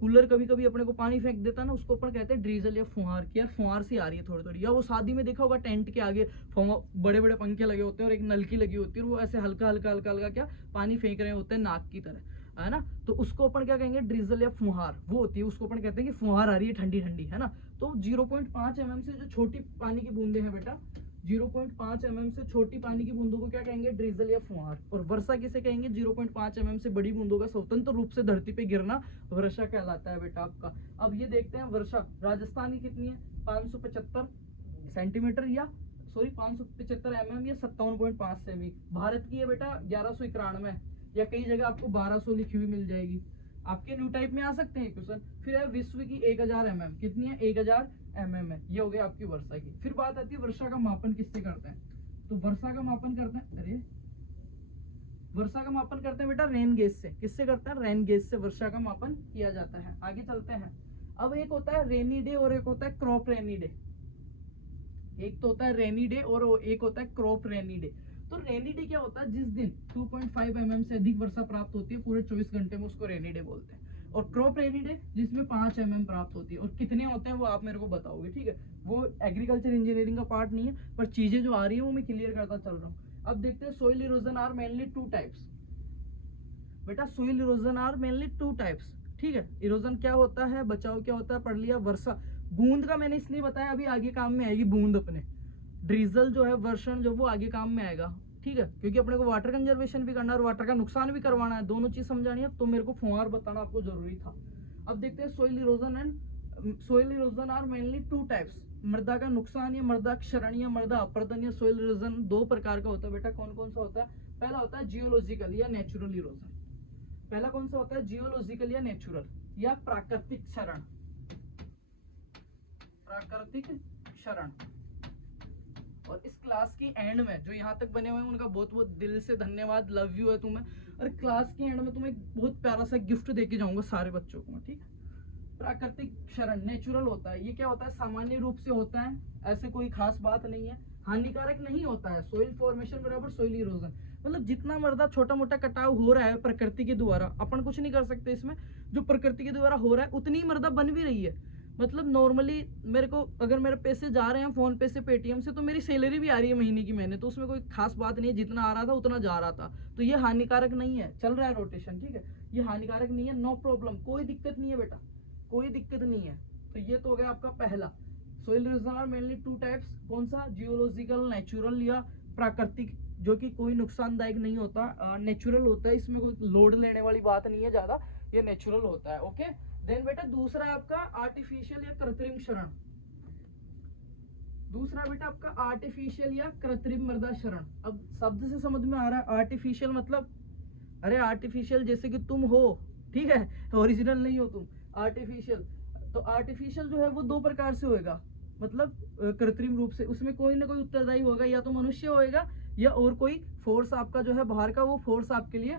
कूलर कभी कभी अपने को पानी फेंक देता है ना, उसको अपन कहते हैं ड्रीजल या फुहार। की यार फुहार सी आ रही है थोड़ी थोड़ी। या वो शादी में देखा होगा टेंट के आगे बड़े बड़े पंखे लगे होते हैं और एक नलकी लगी होती है, और वो ऐसे हल्का हल्का हल्का हल्का क्या पानी फेंक रहे होते हैं नाक की तरह, है ना। तो उसको अपन क्या कहेंगे, ड्रिजल या फुहार वो होती है, उसको अपन कहते हैं कि फुहार आ रही है ठंडी ठंडी, है ना। तो 0.5 mm से जो छोटी पानी की बूंदे हैं बेटा, 0.5 mm से छोटी पानी की बूंदों को क्या कहेंगे, ड्रिजल या फुहार। और वर्षा किसे कहेंगे, 0.5 mm से बड़ी बूंदों का स्वतंत्र रूप से धरती पे गिरना वर्षा कहलाता है बेटा आपका। अब ये देखते हैं वर्षा राजस्थान की कितनी है, 575 सेंटीमीटर या सॉरी 575 mm या 57.5 सेमी। भारत की है बेटा 1191, या कई जगह आपको 1200 लिखी हुई मिल जाएगी। आपके न्यू टाइप में आ सकते हैं क्वेश्चन। फिर है विश्व की 1000 mm, कितनी है, 1000 mm है। ये हो गया आपकी वर्षा की। फिर बात आती है वर्षा का मापन किससे करते हैं, तो वर्षा का मापन करते हैं, अरे वर्षा का मापन करते हैं बेटा रेन गेज से। किससे करते हैं, रेन गेज से वर्षा का मापन किया जाता है। आगे चलते हैं। अब एक होता है रेनी डे और एक होता है क्रॉप रेनी डे। एक तो होता है रेनी डे और एक होता है क्रॉप रेनी डे। तो रेनी डे क्या होता है, जिस दिन 2.5 mm से अधिक वर्षा प्राप्त होती है पूरे 24 घंटे में, उसको रेनी डे बोलते हैं। और क्रॉप रेनी डे जिसमें 5 mm प्राप्त होती है। और कितने होते हैं वो आप मेरे को बताओगे, ठीक है। वो एग्रीकल्चर इंजीनियरिंग का पार्ट नहीं है, पर चीजें जो आ रही है वो मैं क्लियर करता चल रहा हूँ। अब देखते हैं soil erosion are mainly 2 types. बेटा soil erosion are mainly 2 types, ठीक है। इरोजन क्या होता है, बचाव क्या होता है, पढ़ लिया। वर्षा बूंद का मैंने इसलिए बताया, अभी आगे काम में आएगी बूंद अपने। ड्रिजल जो है वर्षण जो वो आगे काम में आएगा। ठीक है, क्योंकि अपने को वाटर कंजर्वेशन भी करना है और वाटर का नुकसान भी करवाना है, दोनों चीज समझानी है, तो मेरे को फुहार बताना आपको जरूरी था। अब देखते हैं soil erosion and soil erosion are mainly two types. मृदा का नुकसान या मृदा क्षरण या मृदा अपरदन या सोइल इरोजन दो प्रकार का होता है बेटा। कौन कौन सा होता है? पहला होता है जियोलॉजिकल या नेचुरल इरोजन। पहला कौन सा होता है? जियोलॉजिकल या नेचुरल या प्राकृतिक क्षरण। प्राकृतिक क्षरण। और इस क्लास की एंड में जो यहाँ तक बने हुए हैं उनका बहुत बहुत दिल से धन्यवाद, लव यू है तुम्हें। और क्लास के एंड में तुम्हें एक बहुत प्यारा सा गिफ्ट देके जाऊंगा सारे बच्चों को, ठीक है। प्राकृतिक क्षरण नेचुरल होता है, ये क्या होता है? सामान्य रूप से होता है, ऐसे कोई खास बात नहीं है, हानिकारक नहीं होता है। सोइल फॉर्मेशन बराबर सोइल इरोजन, मतलब जितना मर्दा छोटा मोटा कटाव हो रहा है प्रकृति के द्वारा, अपन कुछ नहीं कर सकते इसमें, जो प्रकृति के द्वारा हो रहा है उतनी मर्दा बन भी रही है। मतलब नॉर्मली मेरे को अगर मेरे पैसे जा रहे हैं फोन पे से पेटीएम से, तो मेरी सैलरी भी आ रही है महीने की मैंने, तो उसमें कोई खास बात नहीं है, जितना आ रहा था उतना जा रहा था, तो ये हानिकारक नहीं है, चल रहा है रोटेशन, ठीक है, ये हानिकारक नहीं है, नो प्रॉब्लम, कोई दिक्कत नहीं है बेटा, कोई दिक्कत नहीं है। तो ये तो हो गया आपका पहला। Soil erosion are mainly two types, कौन सा? जियोलॉजिकल नेचुरल या प्राकृतिक, जो कि कोई नुकसानदायक नहीं होता, नेचुरल होता है, इसमें कोई लोड लेने वाली बात नहीं है ज्यादा, ये नेचुरल होता है। ओके, देन बेटा दूसरा है आपका आर्टिफिशियल या कृत्रिम क्षरण। दूसरा बेटा आपका आर्टिफिशियल या कृत्रिम मृदा क्षरण। अब शब्द से समझ में आ रहा है आर्टिफिशियल मतलब, अरे आर्टिफिशियल जैसे कि तुम हो, ठीक है, ओरिजिनल नहीं हो तुम, आर्टिफिशियल। तो आर्टिफिशियल जो है वो दो प्रकार से होएगा, मतलब कृत्रिम रूप से, उसमें कोई ना कोई उत्तरदायी होगा, या तो मनुष्य होएगा या और कोई फोर्स आपका जो है बाहर का, वो फोर्स आपके लिए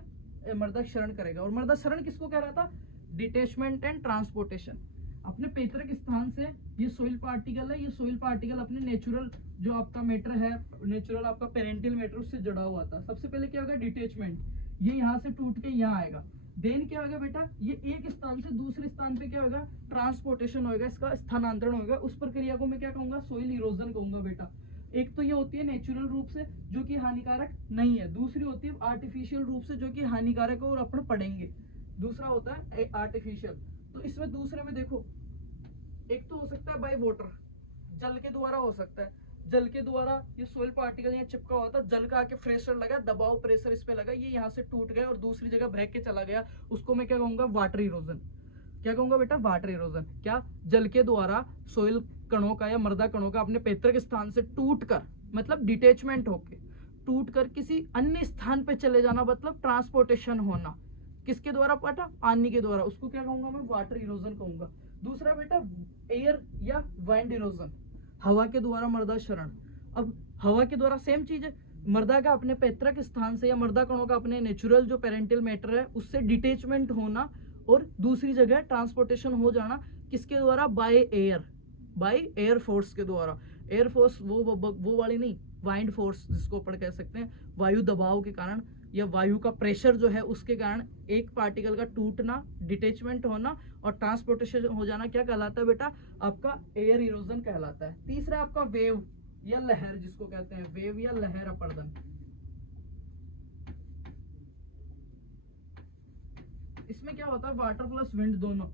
मृदा क्षरण करेगा। और मृदा क्षरण किसको कह रहा था? Detachment and transportation. अपने पैतृक स्थान से ये सोइल पार्टिकल है, ये सोइल पार्टिकल अपने नेचुरल जो आपका मैटर है, नेचुरल आपका पेरेंटियल मैटर, उससे जुड़ा हुआ था। सबसे पहले क्या होगा? डिटेचमेंट, ये यहाँ से टूट के यहाँ आएगा। देन क्या होगा बेटा? ये एक स्थान से दूसरे स्थान पे क्या होगा? ट्रांसपोर्टेशन होगा, इसका स्थानांतरण होगा। उस प्रक्रिया को मैं क्या कहूंगा? सोइल इरोजन कहूंगा बेटा। एक तो ये होती है नेचुरल रूप से जो कि हानिकारक नहीं है, दूसरी होती है आर्टिफिशियल रूप से जो कि हानिकारक है और अपन पढ़ेंगे। दूसरा होता है आर्टिफिशियल। तो इसमें दूसरे में देखो, एक तो हो सकता है बाय वाटर, जल के द्वारा हो सकता है, जल के द्वारा ये सोइल पार्टिकल यहाँ चिपका हुआ था, जल का आके प्रेशर लगा, दबाव प्रेशर इस पे लगा, ये यहाँ से टूट गया और दूसरी जगह बह के चला गया, उसको मैं क्या कहूंगा? Water erosion. क्या कहूंगा बेटा? Water erosion. क्या? जल के द्वारा सोइल कणों का या मृदा कणों का अपने पैतृक स्थान से टूट कर, मतलब डिटेचमेंट होके टूट कर किसी अन्य स्थान पे चले जाना, मतलब ट्रांसपोर्टेशन होना। किसके द्वारा? बेटा पानी के द्वारा, उसको क्या कहूंगा मैं? वाटर इरोजन कहूंगा। दूसरा बेटा एयर या वाइंड इरोजन, हवा के द्वारा मृदा क्षरण। अब हवा के द्वारा सेम चीज है, मृदा का अपने पैतृक स्थान से या मृदा कणों का अपने नेचुरल जो पेरेंटियल मैटर है उससे डिटेचमेंट होना और दूसरी जगह ट्रांसपोर्टेशन हो जाना। किसके द्वारा? By air, by air force के द्वारा। एयर फोर्स वो वाली नहीं, वाइंड फोर्स जिसको अपन कह सकते हैं, वायु दबाव के कारण या वायु का प्रेशर जो है उसके कारण एक पार्टिकल का टूटना, डिटेचमेंट होना और ट्रांसपोर्टेशन हो जाना क्या कहलाता है बेटा? आपका एयर इरोजन कहलाता है। तीसरा आपका वेव या लहर जिसको कहते हैं, वेव या लहर अपरदन। इसमें क्या होता है? वाटर प्लस विंड दोनों,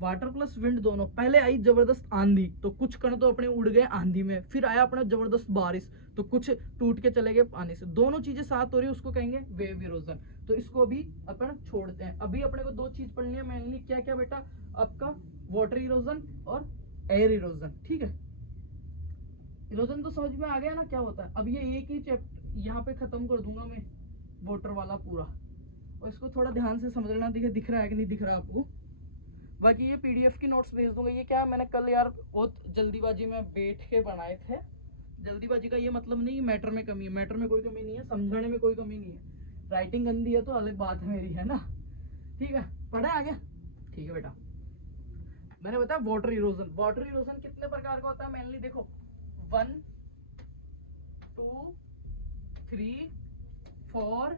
वाटर प्लस विंड दोनों। पहले आई जबरदस्त आंधी, तो कुछ कण तो अपने उड़ गए आंधी में, फिर आया अपना जबरदस्त बारिश, तो कुछ टूट के चले गए पानी से। दोनों चीजें साथ हो रही है, उसको कहेंगे वेव इरोजन। तो इसको अभी अपन छोड़ते हैं। अभी अपने को दो चीज पढ़नी है मेनली, क्या क्या बेटा? आपका वाटर इरोजन और एयर इरोजन, ठीक है। इरोजन तो समझ में आ गया ना क्या होता है। अब ये एक ही चैप्टर यहाँ पे खत्म कर दूंगा मैं, वाटर वाला पूरा, और इसको थोड़ा ध्यान से समझ लेना, दिख रहा है कि नहीं दिख रहा आपको। बाकी ये पीडीएफ की नोट्स भेज दूंगा। ये क्या, मैंने कल यार बहुत जल्दीबाजी में बैठ के बनाए थे। जल्दीबाजी का ये मतलब नहीं मैटर में कमी है, मैटर में कोई कमी नहीं है, समझाने में कोई कमी नहीं है। राइटिंग गंदी है तो अलग बात है मेरी, है ना, ठीक है। पढ़ा आ गया, ठीक है बेटा। मैंने बताया वाटर इरोजन। वाटर इरोजन कितने प्रकार का होता है मेनली? देखो 1 2 3 4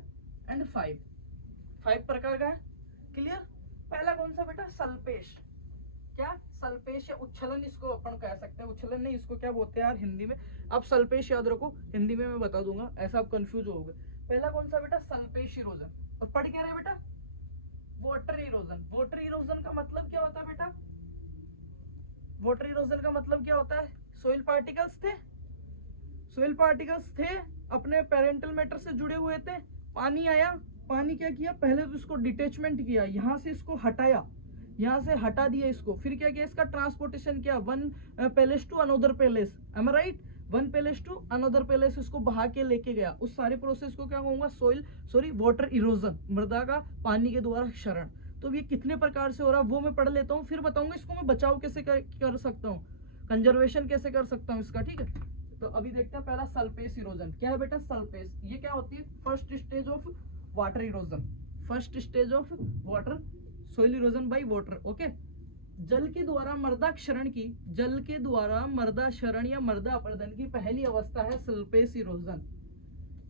एंड 5 प्रकार का है, क्लियर। पहला कौन सा बेटा? सल्पेश। क्या? सल्पेश या उच्छलन, इसको अपन कह सकते हैं। उच्छलन नहीं, इसको क्या बोलते हैं यार हिंदी में? आप सल्पेश याद रखो, हिंदी में मैं बता दूंगा, ऐसा आप कंफ्यूज हो गए। पहला कौन सा बेटा? सल्पेश इरोजन। और पढ़ क्या रहे बेटा? Water erosion. वाटर इरोजन का मतलब क्या होता है बेटा? वाटर इरोजन का मतलब क्या होता है? सोइल पार्टिकल्स थे, सोइल पार्टिकल्स थे अपने पेरेंटल मैटर से जुड़े हुए थे, पानी आया, पानी क्या किया, पहले तो इसको डिटेचमेंट किया, यहाँ से इसको हटाया, यहाँ से हटा दिया इसको, फिर क्या किया, इसका ट्रांसपोर्टेशन किया, one palace to another place, am I right, one palace to another place, इसको बहा के लेके गया। उस सारे प्रोसेस को क्या कहूंगा, वाटर इरोजन, मृदा का पानी के द्वारा क्षरण। तो ये कितने प्रकार से हो रहा है वो मैं पढ़ लेता हूँ, फिर बताऊंगा इसको मैं बचाव कैसे कर सकता हूँ, कंजर्वेशन कैसे कर सकता हूँ इसका, ठीक है। तो अभी देखते हैं पहला सल्फेस इरोजन। क्या है बेटा सल्फेस, ये क्या होती है, first stage of water erosion, first stage of water soil erosion by water, okay. जल के द्वारा मृदा क्षरण की, जल के द्वारा मृदा क्षरण या मृदा अपरदन की पहली अवस्था है सल्फेस इरोजन।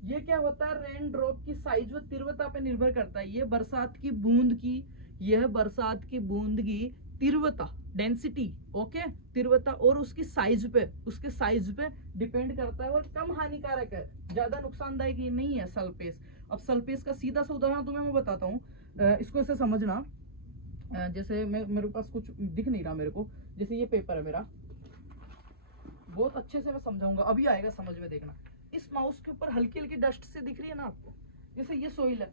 ये क्या होता है, रेन ड्रॉप की साइज व तीव्रता पे निर्भर करता है। ये बरसात की बूंद की, यह बरसात की बूंद की तीव्रता, डेंसिटी, ओके, तीव्रता और उसकी साइज पे, उसके साइज पे डिपेंड करता है और कम हानिकारक है, ज्यादा नुकसानदायक ये नहीं है सल्फेस। अब सल्फेस का सीधा सा उदाहरण तुम्हें मैं बताता हूँ, इसको ऐसे समझना। जैसे मेरे पास कुछ दिख नहीं रहा मेरे को, जैसे ये पेपर है मेरा, बहुत अच्छे से मैं समझाऊंगा, अभी आएगा समझ में, देखना। इस माउस के ऊपर हल्की हल्की डस्ट से दिख रही है ना आपको, जैसे ये सोइल है,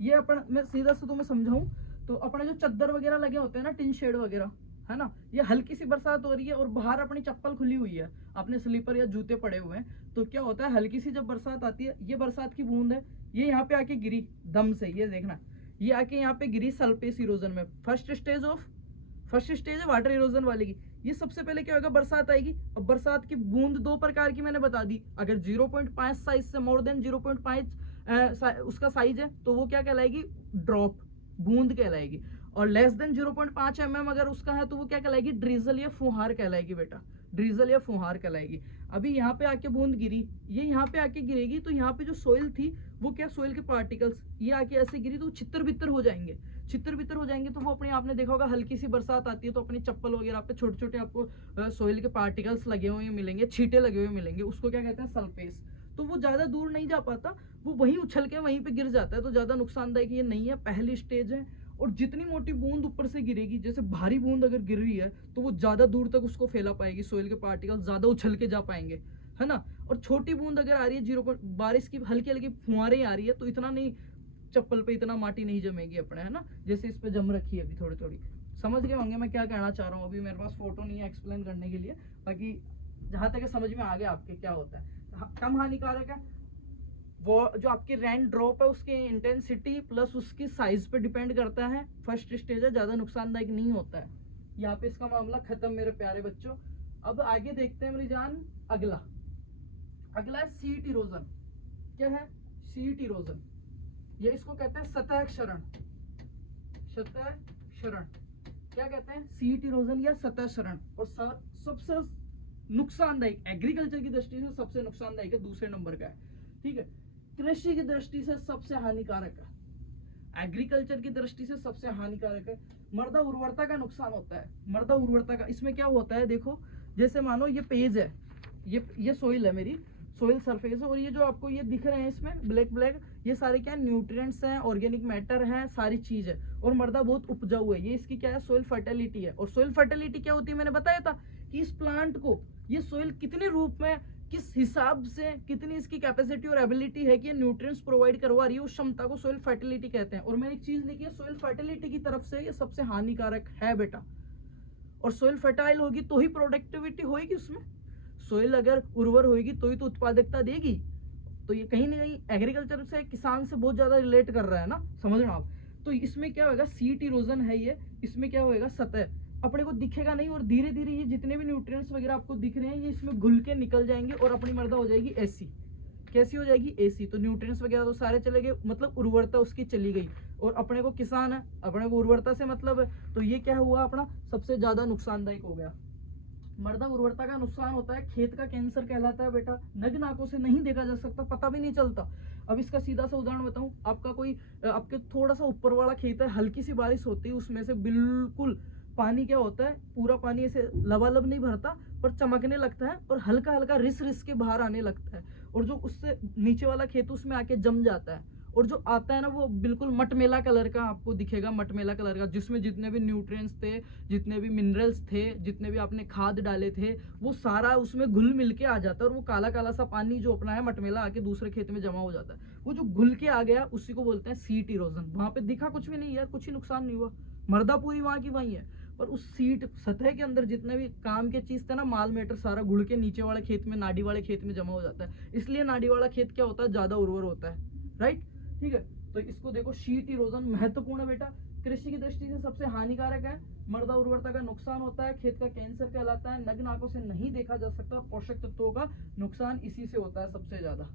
ये अपन, मैं सीधा से तुम्हें समझाऊं तो अपने जो चद्दर वगैरह लगे होते हैं ना, टिन शेड वगैरह, है ना, ये हल्की सी बरसात हो रही है और बाहर अपनी चप्पल खुली हुई है, अपने स्लीपर या जूते पड़े हुए हैं, तो क्या होता है, हल्की सी जब बरसात आती है, ये बरसात की बूंद है, ये यहाँ पे आके गिरी दम से, ये देखना, ये आके यहाँ पे गिरी सल्फेस इरोजन में, फर्स्ट स्टेज है वाटर इरोजन वाले की। ये सबसे पहले क्या होगा, बरसात आएगी। अब बरसात की बूंद दो प्रकार की मैंने बता दी, अगर 0.5 साइज से मोर देन 0.5 उसका साइज है तो वो क्या कहलाएगी, ड्रॉप, बूंद कहलाएगी, और लेस देन 0.5 mm अगर उसका है तो वो क्या कहलाएगी, ड्रिजल या फुहार कहलाएगी बेटा, ड्रिजल या फुहार कहलाएगी। अभी यहाँ पे आके बूंद गिरी, ये यहाँ पे आके गिरेगी, तो यहाँ पे जो सोइल थी वो क्या, सोइल के पार्टिकल्स ये आके ऐसे गिरी तो छितर बितर हो जाएंगे, छितर बितर हो जाएंगे, तो वो अपने, आपने देखा होगा हल्की सी बरसात आती है तो अपनी चप्पल वगैरह पे छोटे छोटे आपको सोइल के पार्टिकल्स लगे हुए मिलेंगे, छींटे लगे हुए मिलेंगे, उसको क्या कहते हैं, सल्फेस। तो वो ज्यादा दूर नहीं जा पाता, वो वहीं उछल के वहीं पे गिर जाता है, तो ज्यादा नुकसानदायक ये नहीं है, पहली स्टेज है। और जितनी मोटी बूंद ऊपर से गिरेगी, जैसे भारी बूंद अगर गिर रही है तो वो ज्यादा दूर तक उसको फैला पाएगी, सोइल के पार्टिकल ज्यादा उछल के जा पाएंगे, है ना। और छोटी बूंद अगर आ रही है, बारिश की हल्की हल्की फुहारें आ रही है, तो इतना नहीं, चप्पल पे इतना माटी नहीं जमेगी अपने, है ना, जैसे इस पे जम रखी है अभी थोड़ी थोड़ी। समझ गए होंगे मैं क्या कहना चाह रहा हूँ, अभी मेरे पास फोटो नहीं है एक्सप्लेन करने के लिए, बाकी जहां तक समझ में आ गया आपके क्या होता है। कम हानिकारक है वो, जो आपकी रेन ड्रॉप है उसकी इंटेंसिटी प्लस उसकी साइज पे डिपेंड करता है, फर्स्ट स्टेज है, ज्यादा नुकसानदायक नहीं होता है। यहाँ पे इसका मामला खत्म मेरे प्यारे बच्चों। अब आगे देखते हैं मेरी जान, अगला है सीट इरोजन। क्या है, सीट इरोजन, ये इसको कहते हैं सतह क्षरण, सतह क्षरण क्या कहते हैं, सीट इरोजन या सतह क्षरण। और सबसे नुकसानदायक, एग्रीकल्चर की दृष्टि से सबसे नुकसानदायक है, दूसरे नंबर का है, ठीक है। कृषि की दृष्टि से सबसे हानिकारक है, एग्रीकल्चर की दृष्टि से सबसे हानिकारक है। मृदा उर्वरता का नुकसान होता है, मृदा उर्वरता का, इसमें क्या होता है, देखो जैसे मानो ये पेज है, ये सोइल है मेरी, सोइल सरफेस है, और ये जो आपको ये दिख रहे हैं इसमें ब्लैक ब्लैक, ये सारे क्या न्यूट्रिएंट्स हैं, ऑर्गेनिक मैटर है, सारी चीज है, और मृदा बहुत उपजाऊ है, ये इसकी क्या है, सोइल फर्टिलिटी है। और सोइल फर्टिलिटी क्या होती है, मैंने बताया था कि इस प्लांट को ये सोइल कितने रूप में, किस हिसाब से, कितनी इसकी कैपेसिटी और एबिलिटी है कि ये न्यूट्रिएंट्स प्रोवाइड करवा रही है, उस क्षमता को सोइल फर्टिलिटी कहते हैं। और मैंने एक चीज लिखी है, सोइल फर्टिलिटी की तरफ से ये सबसे हानिकारक है बेटा। और सोइल फर्टाइल होगी तो ही प्रोडक्टिविटी होगी उसमें, सोइल अगर उर्वर होगी तो ही तो उत्पादकता देगी। तो ये कहीं ना कहीं एग्रीकल्चर से, किसान से बहुत ज्यादा रिलेट कर रहा है ना, समझना आप। तो इसमें क्या होगा, सीट इरोजन है ये, इसमें क्या होगा, सतह अपने को दिखेगा नहीं, और धीरे धीरे ये जितने भी न्यूट्रिएंट्स वगैरह आपको दिख रहे हैं ये इसमें घुल के निकल जाएंगे, और अपनी मृदा हो जाएगी ऐसी, कैसी हो जाएगी, ऐसी। तो न्यूट्रिएंट्स वगैरह तो सारे चले गए, मतलब उर्वरता उसकी चली गई, और अपने को किसान है, अपने को उर्वरता से मतलब है, तो ये क्या हुआ, अपना सबसे ज्यादा नुकसानदायक हो गया। मृदा उर्वरता का नुकसान होता है, खेत का कैंसर कहलाता है बेटा, नग्न आंखों से नहीं देखा जा सकता, पता भी नहीं चलता। अब इसका सीधा सा उदाहरण बताऊं, आपका कोई, आपके थोड़ा सा ऊपर वाला खेत है, हल्की सी बारिश होती है, उसमें से बिल्कुल पानी क्या होता है, पूरा पानी ऐसे लबालब नहीं भरता पर चमकने लगता है, और हल्का हल्का रिस रिस के बाहर आने लगता है, और जो उससे नीचे वाला खेत उसमें आके जम जाता है, और जो आता है ना वो बिल्कुल मटमेला कलर का आपको दिखेगा, मटमेला कलर का, जिसमें जितने भी न्यूट्रिएंट्स थे, जितने भी मिनरल्स थे, जितने भी आपने खाद डाले थे, वो सारा उसमें घुल मिल के आ जाता है। और वो काला काला सा पानी जो अपना है मटमेला आके दूसरे खेत में जमा हो जाता है। वो जो घुल के आ गया उसी को बोलते हैं सीट इरोजन। वहां पे दिखा कुछ भी नहीं यार, कुछ ही नुकसान नहीं हुआ, मर्दा पूरी वहां की वहीं है, पर उस सीट सतह के अंदर जितने भी काम के चीज थे ना, माल मेटर सारा घुल के नीचे वाले खेत में, नाड़ी वाले खेत में जमा हो जाता है। इसलिए नाड़ी वाला खेत क्या होता है, ज्यादा उर्वर होता है, राइट। ठीक है, तो इसको देखो, शीट इरोजन महत्वपूर्ण है बेटा, कृषि की दृष्टि से सबसे हानिकारक है, मृदा उर्वरता का नुकसान होता है, खेत का कैंसर कहलाता है, नग्न आंखों से नहीं देखा जा सकता, और पोषक तत्वों का नुकसान इसी से होता है सबसे ज्यादा।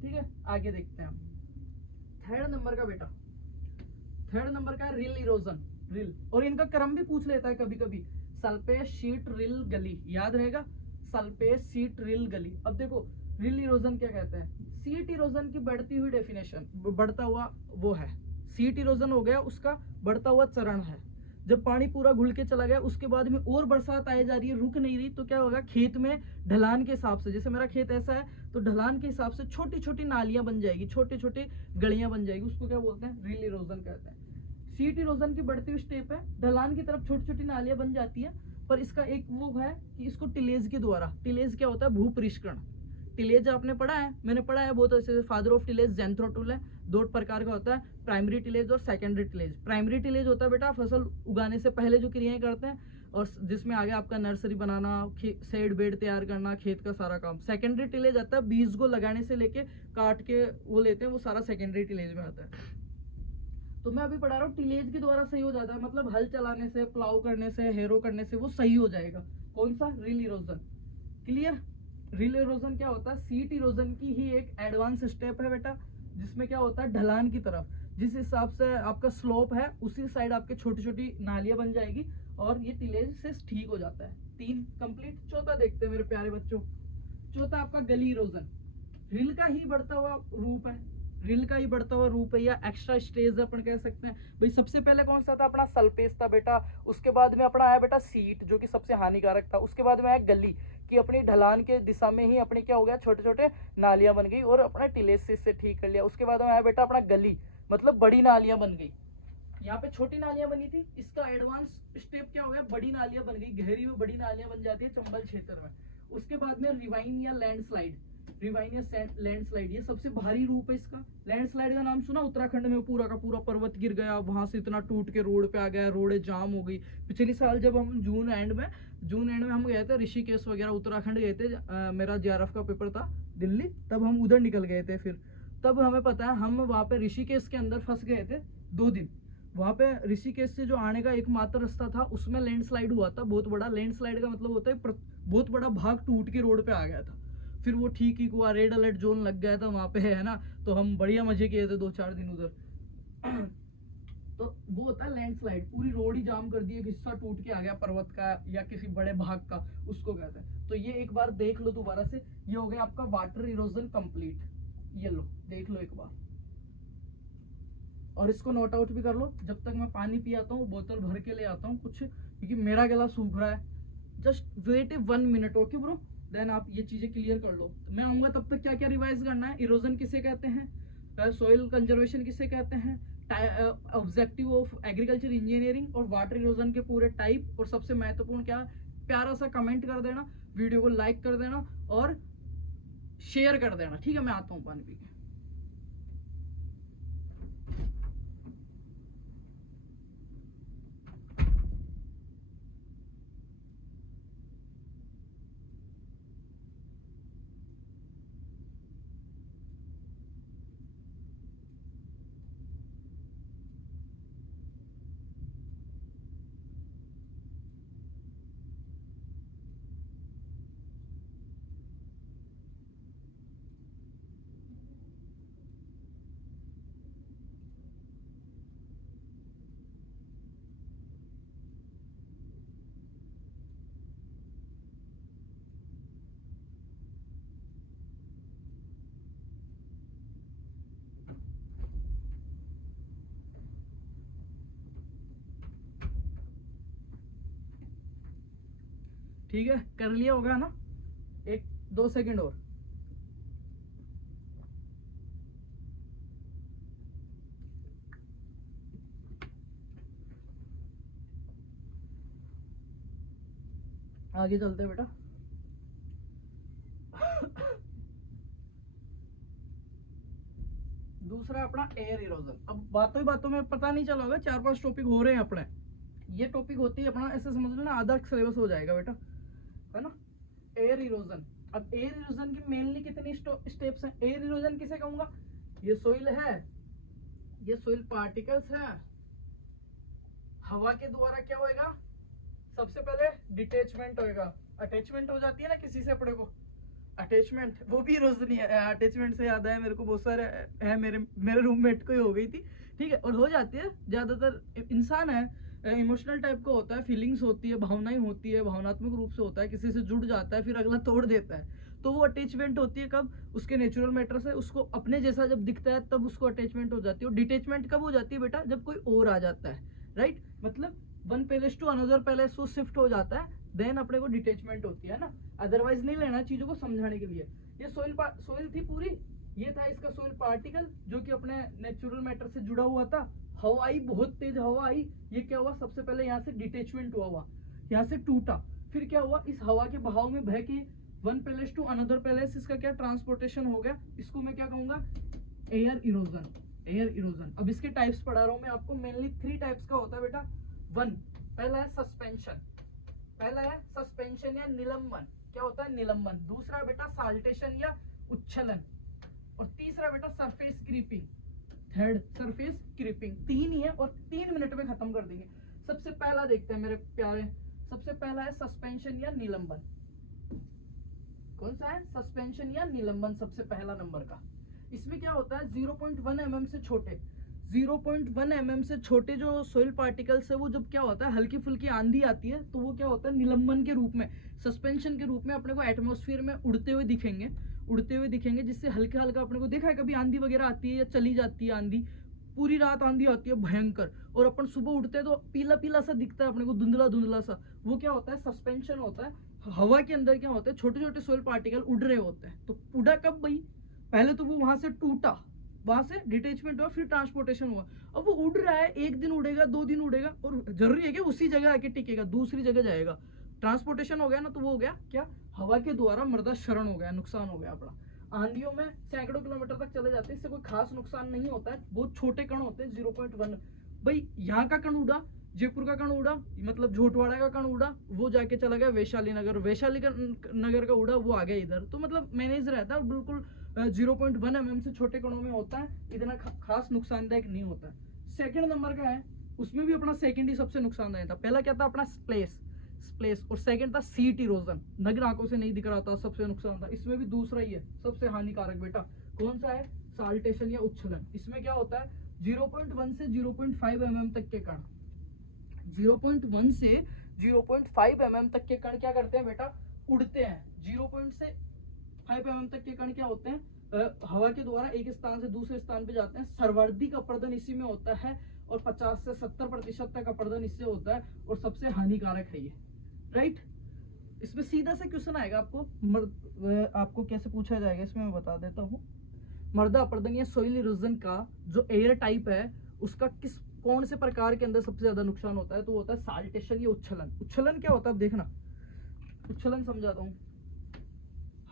ठीक है, आगे देखते हैं हम थर्ड नंबर का बेटा। थर्ड नंबर का रिल इरोजन, रिल, और इनका क्रम भी पूछ लेता है कभी कभी, सल्पेट शीट रिल गली, याद रहेगा, सल्पेट शीट रिल गली। अब देखो रिल इरोजन क्या कहते हैं, सीट इरोजन की बढ़ती हुई डेफिनेशन, बढ़ता हुआ वो है, सीट इरोजन हो गया उसका बढ़ता हुआ चरण है। जब पानी पूरा घुल के चला गया उसके बाद में और बरसात आए जा रही है, रुक नहीं रही, तो क्या होगा, खेत में ढलान के हिसाब से, जैसे मेरा खेत ऐसा है तो ढलान के हिसाब से छोटी छोटी नालियां बन जाएगी, छोटे छोटे गलियां बन जाएगी, उसको क्या बोलते हैं, रिल इरोजन कहते हैं। सीट इरोजन की बढ़ती हुई स्टेप है, ढलान की तरफ छोटी छोटी नालियां बन जाती है, पर इसका एक वो है कि इसको टिलेज के द्वारा, टिलेज क्या होता है, भूपरिष्करण। टिलेज आपने पढ़ा है, मैंने पढ़ा है बहुत अच्छे से, फादर ऑफ टिलेज ज़ेंथ्रोटुल है। दो प्रकार का होता है, प्राइमरी टिलेज और सेकेंडरी टिलेज। प्राइमरी टिलेज होता है बेटा फसल उगाने से पहले जो क्रियाएं करते हैं, और जिसमें आगे आपका नर्सरी बनाना, सेड बेड तैयार करना, खेत का सारा काम। सेकेंडरी टिलेज आता है बीज को लगाने से लेके काट के वो लेते हैं, वो सारा सेकेंडरी टिलेज में आता है। तो मैं अभी पढ़ा रहा हूँ टिलेज के द्वारा सही हो जाता है, मतलब हल चलाने से, प्लाउ करने से, हेरो करने से वो सही हो जाएगा। कौन सा, रिल इरोजन। क्लियर। रिल इरोजन क्या होता है, सीट इरोजन की ही एक एडवांस स्टेप है बेटा, जिसमें क्या होता है, ढलान की तरफ जिस हिसाब से आपका स्लोप है उसी साइड आपके छोटी छोटी नालियां बन जाएगी, और ये टिलेज से ठीक हो जाता है। तीन कंप्लीट। चौथा देखते हैं मेरे प्यारे बच्चों, चौथा आपका गली इरोजन। रिल का ही बढ़ता हुआ रूप है, रिल का ही बढ़ता हुआ रूप है, या एक्स्ट्रा स्टेज अपन कह सकते हैं। भाई सबसे पहले कौन सा था, अपना सल्पेस था बेटा, उसके बाद में अपना आया बेटा सीट जो कि सबसे हानिकारक था, उसके बाद में आया गली कि अपनी ढलान के दिशा में ही अपनी क्या हो गया, छोटे छोटे नालियां बन गई, और अपना टिलेज से इससे ठीक कर लिया। उसके बाद में आया बेटा अपना गली, मतलब बड़ी नालियां बन गई। यहाँ पे छोटी नालियां बनी थी, इसका एडवांस स्टेप क्या हो गया, बड़ी नालियां बन गई, गहरी में बड़ी नालियां बन जाती है चंबल क्षेत्र में। उसके बाद में रिवाइन या लैंडस्लाइड, रिवाइन या लैंडस्लाइड, ये सबसे भारी रूप है इसका। लैंडस्लाइड का नाम सुना, उत्तराखंड में पूरा का पूरा पर्वत गिर गया, वहां से इतना टूट के रोड पे आ गया, रोड जाम हो गई। पिछले साल जब हम जून एंड में हम गए थे ऋषिकेश वगैरह, उत्तराखंड गए थे, मेरा जेआरएफ का पेपर था दिल्ली, तब हम उधर निकल गए थे। फिर तब हमें पता है, हम वहां पे ऋषिकेश के अंदर फंस गए थे 2 दिन। वहां पे ऋषिकेश से जो आने का एकमात्र रास्ता था उसमें लैंडस्लाइड हुआ था, बहुत बड़ा। लैंडस्लाइड का मतलब होता है बहुत बड़ा भाग टूट के रोड पे आ गया था। फिर वो ठीक ही हुआ, रेड अलर्ट जोन लग गया था वहां पे, है ना, तो हम बढ़िया मजे किए थे 2-4 दिन उधर। तो वो होता है लैंडस्लाइड, पूरी रोड ही जाम कर दी, एक हिस्सा टूट के आ गया पर्वत का या किसी बड़े भाग का, उसको कहते हैं। तो ये एक बार देख लो दोबारा से, ये हो गया आपका वाटर इरोजन कंप्लीट। ये लो देख लो एक बार, और इसको नोट आउट भी कर लो। जब तक मैं पानी पी आता हूँ, बोतल भर के ले आता हूँ कुछ, क्योंकि मेरा गला सूख रहा है। Just wait 1 minute, okay bro, then आप ये चीजें क्लियर कर लो। मैं आऊंगा तब तक क्या क्या रिवाइज करना है, इरोजन किसे कहते हैं, सॉइल कंजर्वेशन किसे कहते हैं, ऑब्जेक्टिव ऑफ एग्रीकल्चर इंजीनियरिंग, और वाटर इरोजन के पूरे टाइप, और सबसे महत्वपूर्ण क्या, प्यारा सा कमेंट कर देना, वीडियो को लाइक कर देना और शेयर कर देना। ठीक है, मैं आता हूँ पानी पी के। ठीक है, कर लिया होगा ना, 1-2 सेकंड और। आगे चलते हैं बेटा। दूसरा अपना एयर इरोजन। अब बातों ही बातों में पता नहीं चला होगा, 4-5 टॉपिक हो रहे हैं अपने। ये टॉपिक होती है अपना, ऐसे समझ लो ना, आधा सिलेबस हो जाएगा बेटा, है ना। Air erosion. अब एयर इरोजन की मेनली कितनी स्टेप्स हैं? एयर इरोजन किसे कहूंगा? ये सोइल है, ये सोइल पार्टिकल्स है, हवा के द्वारा क्या होएगा? सबसे पहले डिटेचमेंट होएगा। अटैचमेंट हो जाती है ना किसी से अपने को, अटैचमेंट, वो भी रोज नहीं है। अटैचमेंट से याद है मेरे को, बहुत सारे है, मेरे रूममेट को ही हो गई थी, ठीक है। और हो जाती है, ज्यादातर इंसान है इमोशनल टाइप का होता है, फीलिंग्स होती है, भावनाएं होती है, भावनात्मक रूप से होता है, किसी से जुड़ जाता है फिर अगला तोड़ देता है, तो वो अटैचमेंट होती है। कब? उसके नेचुरल मैटर से उसको अपने जैसा जब दिखता है तब उसको अटैचमेंट हो जाती है। और डिटेचमेंट कब हो जाती है बेटा? जब कोई और आ जाता है, राइट। मतलब one palace to another place वो शिफ्ट हो जाता है, देन अपने को डिटेचमेंट होती है ना। अदरवाइज नहीं लेना चीजों को समझाने के लिए। ये सोइल थी पूरी, ये था इसका सोइल पार्टिकल जो कि अपने नेचुरल मैटर से जुड़ा हुआ था। हवा आई, बहुत तेज हवा आई, ये क्या हुआ? सबसे पहले यहाँ से डिटेचमेंट हुआ, यहाँ से टूटा। फिर क्या हुआ? इस हवा के बहाव में बह के one palace to another palace इसका क्या ट्रांसपोर्टेशन हो गया। इसको मैं क्या कहूंगा? Air erosion. Air erosion. अब इसके टाइप्स पढ़ा रहा हूं मैं आपको, मेनली 3 टाइप्स का होता है बेटा। पहला है सस्पेंशन, पहला है सस्पेंशन या निलंबन। क्या होता है? निलंबन। दूसरा बेटा साल्टेशन या उच्छलन, और तीसरा बेटा surface creeping. Third surface creeping. 3 ही है और 3 मिनट में खत्म कर देंगे। सबसे पहला देखते हैं मेरे प्यारे, सबसे पहला है सस्पेंशन या निलंबन। कौन सा है? सस्पेंशन या निलंबन, सबसे पहला नंबर का। इसमें क्या होता है? 0.1 mm से छोटे, 0.1 mm से छोटे जो सोइल पार्टिकल्स है, वो जब क्या होता है, हल्की फुल्की आंधी आती है तो वो क्या होता है? निलंबन के रूप में, सस्पेंशन के रूप में अपने को एटमॉस्फेयर में उड़ते हुए दिखेंगे, जिससे हल्का हल्का अपने को देखा है कभी आंधी वगैरह आती है या चली जाती है आंधी, पूरी रात आंधी आती है भयंकर, और अपन सुबह उठते हैं तो पीला पीला सा दिखता है अपने को, धुंधला धुंधला सा। वो क्या होता है? सस्पेंशन होता है। हवा के अंदर क्या होता है? छोटे छोटे सोइल पार्टिकल उड़ रहे होते हैं। तो उड़ा कब भाई? पहले तो वो वहां से टूटा, वहां से डिटेचमेंट हुआ, फिर ट्रांसपोर्टेशन हुआ। अब वो उड़ रहा है, 1 दिन उड़ेगा, 2 दिन उड़ेगा, और जरूरी है कि उसी जगह आके टिकेगा, दूसरी जगह जाएगा। ट्रांसपोर्टेशन हो गया ना, तो वो हो गया क्या? हवा के द्वारा मृदा क्षरण हो गया, नुकसान हो गया अपना। आंधियों में सैकड़ों किलोमीटर तक चले जाते हैं, इससे कोई खास नुकसान नहीं होता है, बहुत छोटे कण होते हैं, 0.1। भाई यहाँ का कण उड़ा, जयपुर का कण उड़ा, मतलब झोटवाड़ा का कण उड़ा, वो जाके चला गया वैशाली नगर, वैशाली नगर का उड़ा, वो आ गया इधर। तो मतलब मैनेज रहता है, बिल्कुल 0.1 mm से छोटे कणों में होता है, इतना खास नुकसानदायक नहीं होता है। सेकंड नंबर का है, उसमें भी अपना सेकंड ही सबसे नुकसानदायक था। पहला क्या था? अपना स्प्लेस, और सेकंड था सीट इरोजन, नग्न आंखों से नहीं दिख रहा था, सबसे नुकसान था। इसमें भी दूसरा ही है सबसे हानिकारक बेटा। कौन सा है? साल्टेशन या उच्छलन। इसमें क्या होता है? 0.1 से 0.5 mm तक के कण, 0.1 से 0.5 mm तक के कण क्या करते हैं बेटा? उड़ते हैं। 0.5 mm तक के कण क्या होते हैं? हवा के द्वारा एक स्थान से दूसरे स्थान पे जाते हैं। सर्वाधिक अपरदन इसी में होता है, और 50 से 70% तक अपरदन इससे होता है, और सबसे हानिकारक है ये, राइट। इसमें सीधा से क्वेश्चन आएगा आपको, आपको कैसे पूछा जाएगा इसमें मैं बता देता हूँ। मृदा अपरदन या सोइल इरोजन का जो एयर टाइप है, उसका कौन से प्रकार के अंदर सबसे ज्यादा नुकसान होता है? तो वो होता है साल्टेशन या उच्छलन। उच्छलन क्या होता है? अब देखना, उच्छलन समझाता हूँ।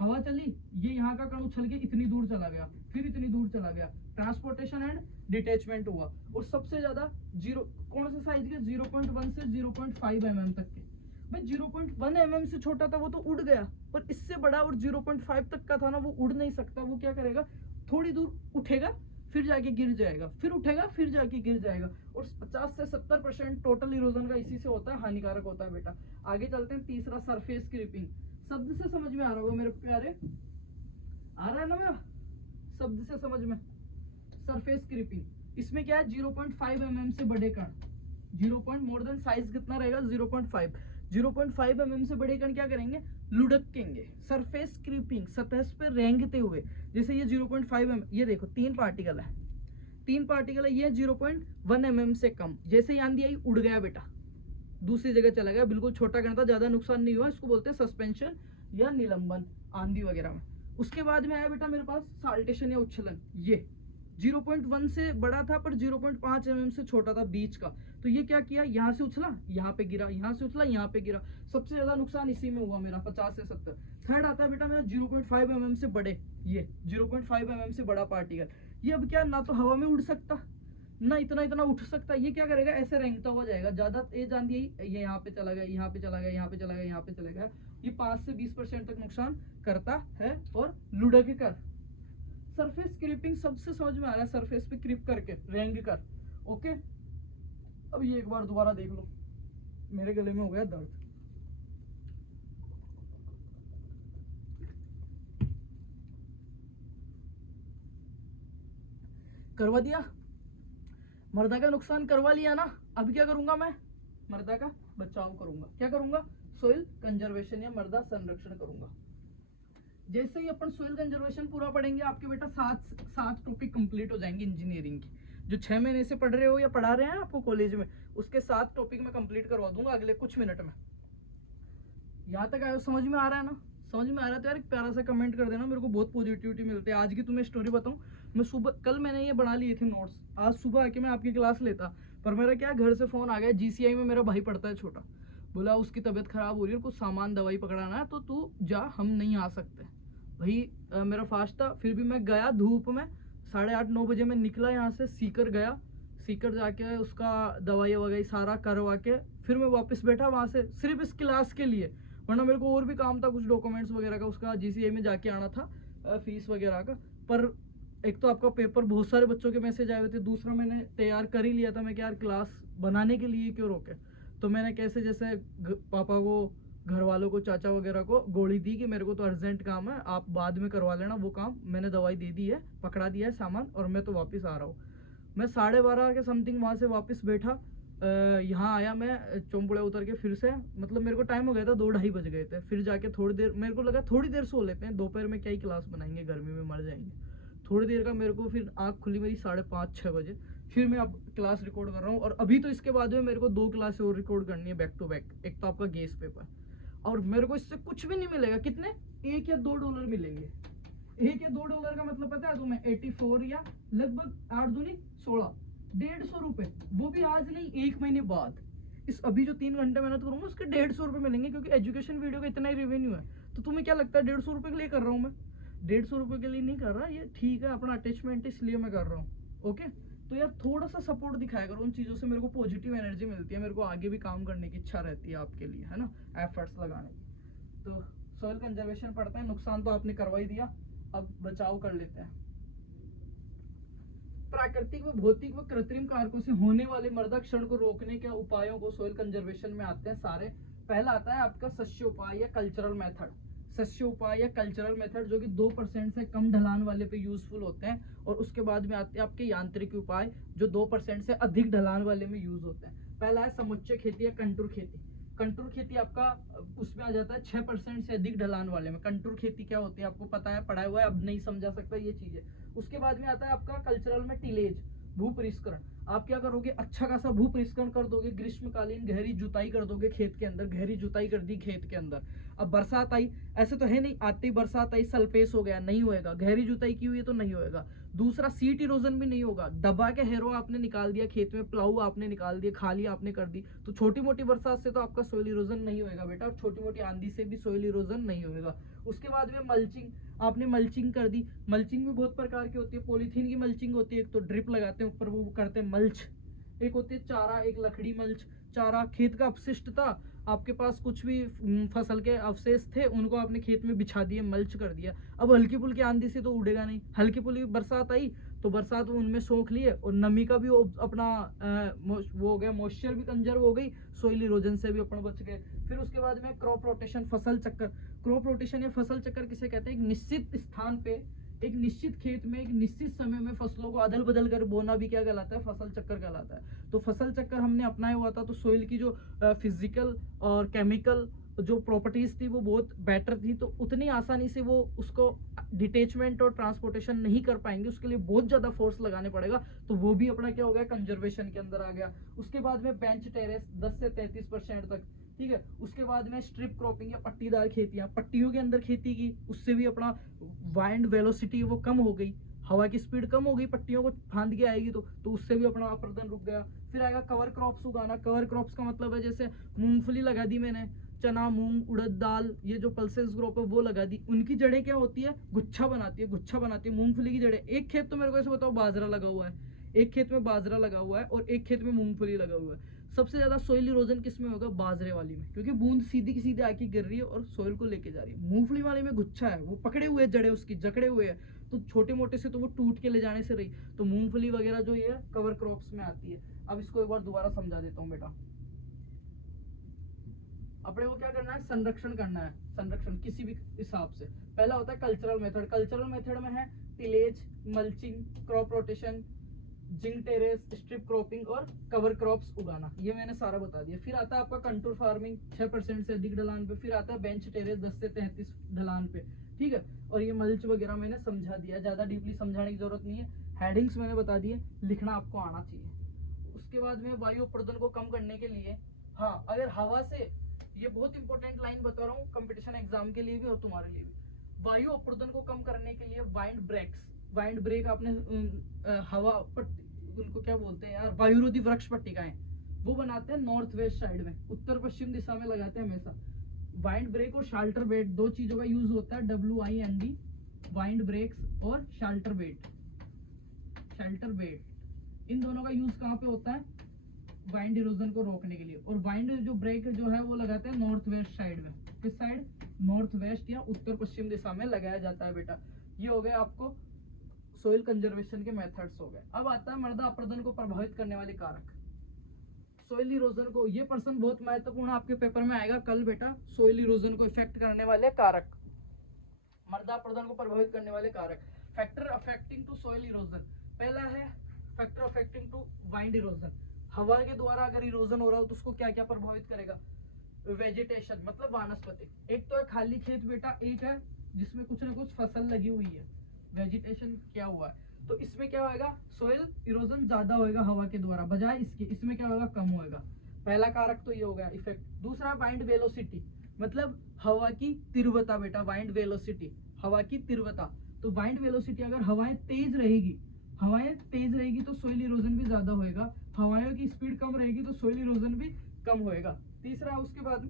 हवा चली, ये यहाँ का कण उछल के इतनी दूर चला गया, फिर इतनी दूर चला गया, ट्रांसपोर्टेशन एंड डिटेचमेंट हुआ। और सबसे ज्यादा कौन से साइज के? 0.1 से 0.5 mm तक के। भाई 0.1 mm से छोटा था वो तो उड़ गया, पर इससे बड़ा और 0.5 तक का था ना, वो उड़ नहीं सकता। वो क्या करेगा? थोड़ी दूर उठेगा, फिर जाके गिर जाएगा, फिर उठेगा, फिर जाके गिर जाएगा। और 50 से 70% टोटल इरोजन का इसी से होता है, हानिकारक होता है बेटा। आगे चलते हैं, तीसरा सरफेस क्रीपिंग। शब्द से समझ में आ रहा होगा मेरे प्यारे, आ रहा है ना मेरा? शब्द से समझ में, सरफेस क्रीपिंग। इसमें क्या है? 0.5 mm से बड़े कण, 0. मोर देन साइज कितना रहेगा? 0.5। 0.5 mm से बड़े कण क्या करेंगे? लुढ़केंगे। सरफेस क्रीपिंग, सतह पर रेंगते हुए। जैसे ये 0.5 mm, ये देखो 3 पार्टिकल है, 3 पार्टिकल है, ये 0.1 mm से कम। जैसे ही आंधी आई, उड़ गया बेटा, दूसरी जगह चला गया, बिल्कुल छोटा कण था, ज्यादा नुकसान नहीं हुआ। इसको बोलते हैं सस्पेंशन या निलंबन, आंधी वगैरह में। उसके बाद में आया बेटा मेरे पास साल्टेशन या उच्छलन। 0.1 से बड़ा था पर 0.5 mm से छोटा था बीच का। तो ये क्या किया, यहाँ से उछला यहाँ पे गिरा, यहाँ से उछला यहाँ पे गिरा, सबसे ज्यादा नुकसान इसी में हुआ मेरा 50 से 70। थर्ड आता है बेटा मेरा 0.5 mm से बड़े, ये 0.5 mm से बड़ा पार्टिकल। ये अब क्या, ना तो हवा में उड़ सकता ना इतना इतना उठ सकता, ये क्या करेगा ऐसे रेंगता हुआ जाएगा, ज्यादा तेज आंधी आई ये यहाँ पे चला गया, यहाँ पे चला गया, यहाँ पे चला गया, यहाँ पे चला गया। ये 5 से 20% तक नुकसान करता है। और लुढ़क कर, सरफेस क्रिपिंग सबसे समझ में आ रहा है, सरफेस पे क्रिप करके रेंग कर। ओके, अब ये एक बार दोबारा देख लो, मेरे गले में हो गया दर्द। करवा दिया, मर्दा का नुकसान करवा लिया ना। अब क्या करूंगा मैं, मर्दा का बचाव करूंगा। क्या करूंगा, सोइल कंजर्वेशन या मर्दा संरक्षण करूंगा। जैसे ही अपन सोइल कंजर्वेशन पूरा पढ़ेंगे, आपके बेटा 7 टॉपिक कंप्लीट हो जाएंगे इंजीनियरिंग की। जो 6 महीने से पढ़ रहे हो या पढ़ा रहे हैं आपको कॉलेज में, उसके 7 टॉपिक में कंप्लीट करवा दूंगा अगले कुछ मिनट में। यहाँ तक आया, समझ में आ रहा है ना? समझ में आ रहा है तो यार एक प्यारा सा कमेंट कर देना, मेरे को बहुत पॉजिटिविटी मिलती है। आज की तुम्हें स्टोरी बताऊं, मैं सुबह, कल मैंने ये बना लिए थे नोट्स, आज सुबह आके मैं आपकी क्लास लेता, पर मेरा क्या घर से फोन आ गया, GCI में मेरा भाई पढ़ता है छोटा, बोला उसकी तबीयत खराब हो रही है, कुछ सामान दवाई पकड़ाना है तो तू जा, हम नहीं आ सकते। भाई मेरा फास्ट था, फिर भी मैं गया धूप में, 8:30-9 बजे मैं निकला यहाँ से, सीकर गया, सीकर जाके उसका दवाई वगैरह सारा करवा के फिर मैं वापस बैठा वहाँ से, सिर्फ इस क्लास के लिए, वरना मेरे को और भी काम था, कुछ डॉक्यूमेंट्स वगैरह का, उसका GCI में जाके आना था, फीस वगैरह का। पर एक तो आपका पेपर, बहुत सारे बच्चों के मैसेज आए हुए थे, दूसरा मैंने तैयार कर ही लिया था मैं कि यार क्लास बनाने के लिए क्यों रोके। तो मैंने कैसे जैसे पापा को, घर वालों को, चाचा वगैरह को गोली दी कि मेरे को तो अर्जेंट काम है, आप बाद में करवा लेना वो काम। मैंने दवाई दे दी है, पकड़ा दिया है सामान, और मैं तो वापस आ रहा हूँ। मैं 12:30 के समथिंग वहाँ से वापस बैठा, यहाँ आया मैं चौंपुड़े उतर के, फिर से मतलब मेरे को टाइम हो गया था, 2-2:30 बज गए थे। फिर जाके थोड़ी देर मेरे को लगा थोड़ी देर सो लेते हैं, दोपहर में क्या ही क्लास बनाएंगे, गर्मी में मर जाएंगे। थोड़ी देर का मेरे को फिर आँख खुली मेरी 5:30-6 बजे, फिर मैं अब क्लास रिकॉर्ड कर रहा हूँ। और अभी तो इसके बाद में मेरे को 2 क्लास और रिकॉर्ड करनी है बैक टू बैक। एक तो आपका गेस पेपर, और मेरे को इससे कुछ भी नहीं मिलेगा। कितने, $1 या $2 मिलेंगे। $1 या $2 का मतलब पता है तुम्हें, 84 या लगभग 8 दूनी 16, 150 रुपए, वो भी आज नहीं 1 महीने बाद। इस अभी जो 3 घंटे मेहनत करूंगा उसके 150 रुपए मिलेंगे, क्योंकि एजुकेशन वीडियो का इतना ही रेवेन्यू है। तो तुम्हें क्या लगता है 150 रुपए के लिए कर रहा हूँ मैं? 150 रुपए के लिए नहीं कर रहा, ये ठीक है अपना अटैचमेंट, इसलिए मैं कर रहा हूँ। ओके, तो यार थोड़ा सा सपोर्ट दिखाया करो, उन चीज़ों से मेरे को पॉजिटिव एनर्जी मिलती है, मेरे को आगे भी काम करने की इच्छा रहती है आपके लिए, है ना, एफर्ट्स लगाने की। तो सॉइल कंजर्वेशन पढ़ते हैं, नुकसान तो आपने करवा ही दिया, अब बचाव कर लेते हैं। प्राकृतिक व भौतिक व कृत्रिम कारकों से होने वाले मृदा क्षरण को रोकने के उपायों को सॉइल कंजर्वेशन में आते हैं सारे। पहला आता है आपका सस्य उपाय या कल्चरल मेथड। सस्य उपाय या कल्चरल मेथड जो कि 2% से कम ढलान वाले पे यूजफुल होते हैं। और उसके बाद में आते हैं आपके यांत्रिक उपाय जो 2% से अधिक ढलान वाले में यूज होते हैं। पहला है समुच्चय खेती या कंटूर खेती। कंटूर खेती आपका उसमें आ जाता है 6% से अधिक ढलान वाले में। कंटूर खेती क्या होती है आपको पता है, पढ़ा हुआ है, अब नहीं समझा सकता ये चीजें। उसके बाद में आता है आपका कल्चरल में टिलेज, भू परिष्करण। आप क्या करोगे, अच्छा खासा भू परिष्करण कर दोगे, ग्रीष्मकालीन गहरी जुताई कर दोगे खेत के अंदर, गहरी जुताई कर दी खेत के अंदर। अब बरसात आई, ऐसे तो है नहीं आती बरसात आई सल्फेस हो गया, नहीं होएगा, गहरी जुताई की हुई है तो नहीं होएगा। दूसरा सीट इरोजन भी नहीं होगा, दबा के हैरो आपने निकाल दिया खेत में, प्लाऊ आपने निकाल दिया, खाली आपने कर दी, तो छोटी मोटी बरसात से तो आपका सोइल इरोजन नहीं होएगा बेटा, और छोटी मोटी आंधी से भी सोइल इरोजन नहीं होएगा। उसके बाद में मल्चिंग, आपने मल्चिंग कर दी। मल्चिंग भी बहुत प्रकार की होती है, पॉलीथीन की मल्चिंग होती है, एक तो ड्रिप लगाते हैं ऊपर वो करते हैं मल्च, एक होती है चारा, एक लकड़ी मल्च। चारा खेत का अपशिष्ट था, आपके पास कुछ भी फसल के अवशेष थे उनको आपने खेत में बिछा दिए, मल्च कर दिया। अब हल्की फुल्की आंधी से तो उड़ेगा नहीं, हल्की फुल्की बरसात आई तो बरसात उनमें सोख लिए, और नमी का भी अपना वो हो गया, मॉइस्चर भी कंजर्व हो गई, सोइल इरोजन से भी अपन बच गए। फिर उसके बाद में क्रॉप रोटेशन, फसल चक्कर। क्रॉप रोटेशन या फसल चक्कर किसे कहते हैं, एक निश्चित स्थान पे, एक निश्चित खेत में, एक निश्चित समय में फसलों को अदल बदल कर बोना भी क्या कहलाता है, फसल चक्कर कहलाता है। तो फसल चक्कर हमने अपनाया हुआ था, तो सोइल की जो फिजिकल और केमिकल जो प्रॉपर्टीज थी वो बहुत बेटर थी, तो उतनी आसानी से वो उसको डिटेचमेंट और ट्रांसपोर्टेशन नहीं कर पाएंगे, उसके लिए बहुत ज्यादा फोर्स लगाने पड़ेगा। तो वो भी अपना क्या हो गया, कंजर्वेशन के अंदर आ गया। उसके बाद में बेंच टेरेस 10 से 33% तक, ठीक है। उसके बाद में स्ट्रिप क्रॉपिंग या पट्टीदार खेतियां, पट्टियों के अंदर खेती की, उससे भी अपना वाइंड वेलोसिटी वो कम हो गई, हवा की स्पीड कम हो गई, पट्टियों को फांद के आएगी तो उससे भी अपना अपर्दन रुक गया। फिर आएगा कवर क्रॉप्स उगाना। कवर क्रॉप्स का मतलब है जैसे मूंगफली लगा दी मैंने, चना, मूंग, उड़द दाल, ये जो पल्सेस क्रॉप है वो लगा दी। उनकी जड़ें क्या होती है, गुच्छा बनाती है, गुच्छा बनाती है मूंगफली की जड़ें। एक खेत तो मेरे को ऐसे बताओ बाजरा लगा हुआ है, एक खेत में बाजरा लगा हुआ है और एक खेत में मूंगफली लगा हुआ है। सबसे ज्यादा सोइल इरोजन किस में होगा, बाजरे वाली में, क्योंकि बूंद सीधी की सीधे आके गिर रही है और सोइल को लेके जा रही है। मूंगफली वाले में गुच्छा है, वो पकड़े हुए जड़े उसकी जकड़े हुए है, तो छोटे मोटे से तो वो टूट के ले जाने से रही। तो मूंगफली वगैरह जो ये कवर क्रॉप्स में आती है। अब इसको एक बार दोबारा समझा देता हूँ बेटा। अपने को क्या करना है, संरक्षण करना है। संरक्षण किसी भी हिसाब से पहला होता है कल्चरल मेथड। कल्चरल मेथड में है tillage, mulching, crop rotation, zinc terrace, strip cropping और कवर क्रॉप्स उगाना। ये मैंने सारा बता दिया। फिर आता है आपका कंटूर फार्मिंग 6% से अधिक ढलान पे। फिर आता है बेंच टेरेस 10 से 33 ढलान पे, ठीक है। और ये मल्च वगैरह मैंने समझा दिया, ज्यादा डीपली समझाने की जरूरत नहीं है। हेडिंग्स मैंने बता दिए, लिखना आपको आना चाहिए। उसके बाद में वायु प्रदूषण को कम करने के लिए, हाँ अगर हवा से, ये बहुत इंपॉर्टेंट लाइन बता रहा हूँ कंपटीशन एग्जाम के लिए भी और तुम्हारे लिए भी। वायु अप्रदूषण को कम करने के लिए वाइंड ब्रेक्स, वाइंड ब्रेक आपने हवा पट्टी, उनको क्या बोलते हैं यार, वायुरोधी वृक्ष पट्टिकाएं, वो बनाते हैं नॉर्थ वेस्ट साइड में, उत्तर पश्चिम दिशा में लगाते हैं हमेशा। वाइंड ब्रेक और शाल्टर बेट, दो चीजों का यूज होता है, WIND, वाइंड ब्रेक्स और शाल्टर बेट। शेल्टर बेट, इन दोनों का यूज कहाँ पे होता है, वाइंड इरोजन को रोकने के लिए। और वाइंड जो ब्रेक जो है वो लगाते हैं नॉर्थ वेस्ट साइड में। किस साइड, नॉर्थ वेस्ट या उत्तर पश्चिम दिशा में लगाया जाता है बेटा। ये हो गया आपको सोइल कंजर्वेशन के मेथड्स हो गए। अब आता है मृदा अपरदन को प्रभावित करने वाले कारक। सोइल इरोजन को, ये पर्सन बहुत महत्वपूर्ण आपके पेपर में आएगा कल बेटा। सोइल इरोजन को इफेक्ट करने वाले कारक, मृदा अपरदन को प्रभावित करने वाले कारक, factor affecting to soil erosion. पहला है factor affecting to wind erosion. हवा के द्वारा अगर इरोजन हो रहा हो तो उसको क्या क्या प्रभावित करेगा, वेजिटेशन मतलब वानस्पतिक। एक तो है खाली खेत बेटा, एक है जिसमें कुछ ना कुछ फसल लगी हुई है, वेजिटेशन क्या हुआ है। तो इसमें क्या होगा, सोइल इरोजन ज्यादा होगा हवा के द्वारा, बजाय इसके इसमें क्या होगा, कम होगा। पहला कारक तो ये हो गया इफेक्ट। दूसरा वाइंड वेलोसिटी, मतलब हवा की तीव्रता बेटा, वाइंड वेलोसिटी, हवा की तीव्रता। तो वाइंड वेलोसिटी, अगर हवाएं तेज रहेगी, हवाएं तेज रहेगी तो सोइल इरोजन भी ज्यादा होएगा, हवाओं की स्पीड कम रहेगी तो सोइल इरोजन भी कम होएगा। तीसरा उसके बाद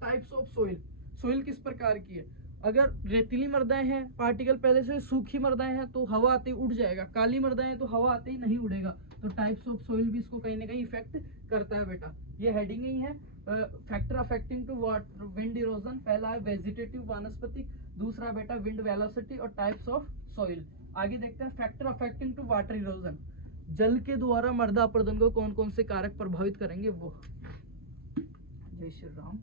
टाइप्स ऑफ सोइल, सोइल किस प्रकार की है। अगर रेतीली मृदाएं हैं, पार्टिकल पहले से सूखी मृदाएं हैं तो हवा आते ही उड़ जाएगा, काली मृदाएं तो हवा आते ही नहीं उड़ेगा। तो टाइप्स ऑफ सोइल भी इसको कहीं ना कहीं इफेक्ट करता है बेटा। ये हेडिंग ही है, factor affecting to wind erosion. पहला है वेजिटेटिव वानस्पतिक, दूसरा बेटा विंड वेलोसिटी और टाइप्स ऑफ सोइल। आगे देखते हैं factor affecting to water erosion, जल के द्वारा मृदा अपरदन को कौन कौन से कारक प्रभावित करेंगे वो। जय श्री राम।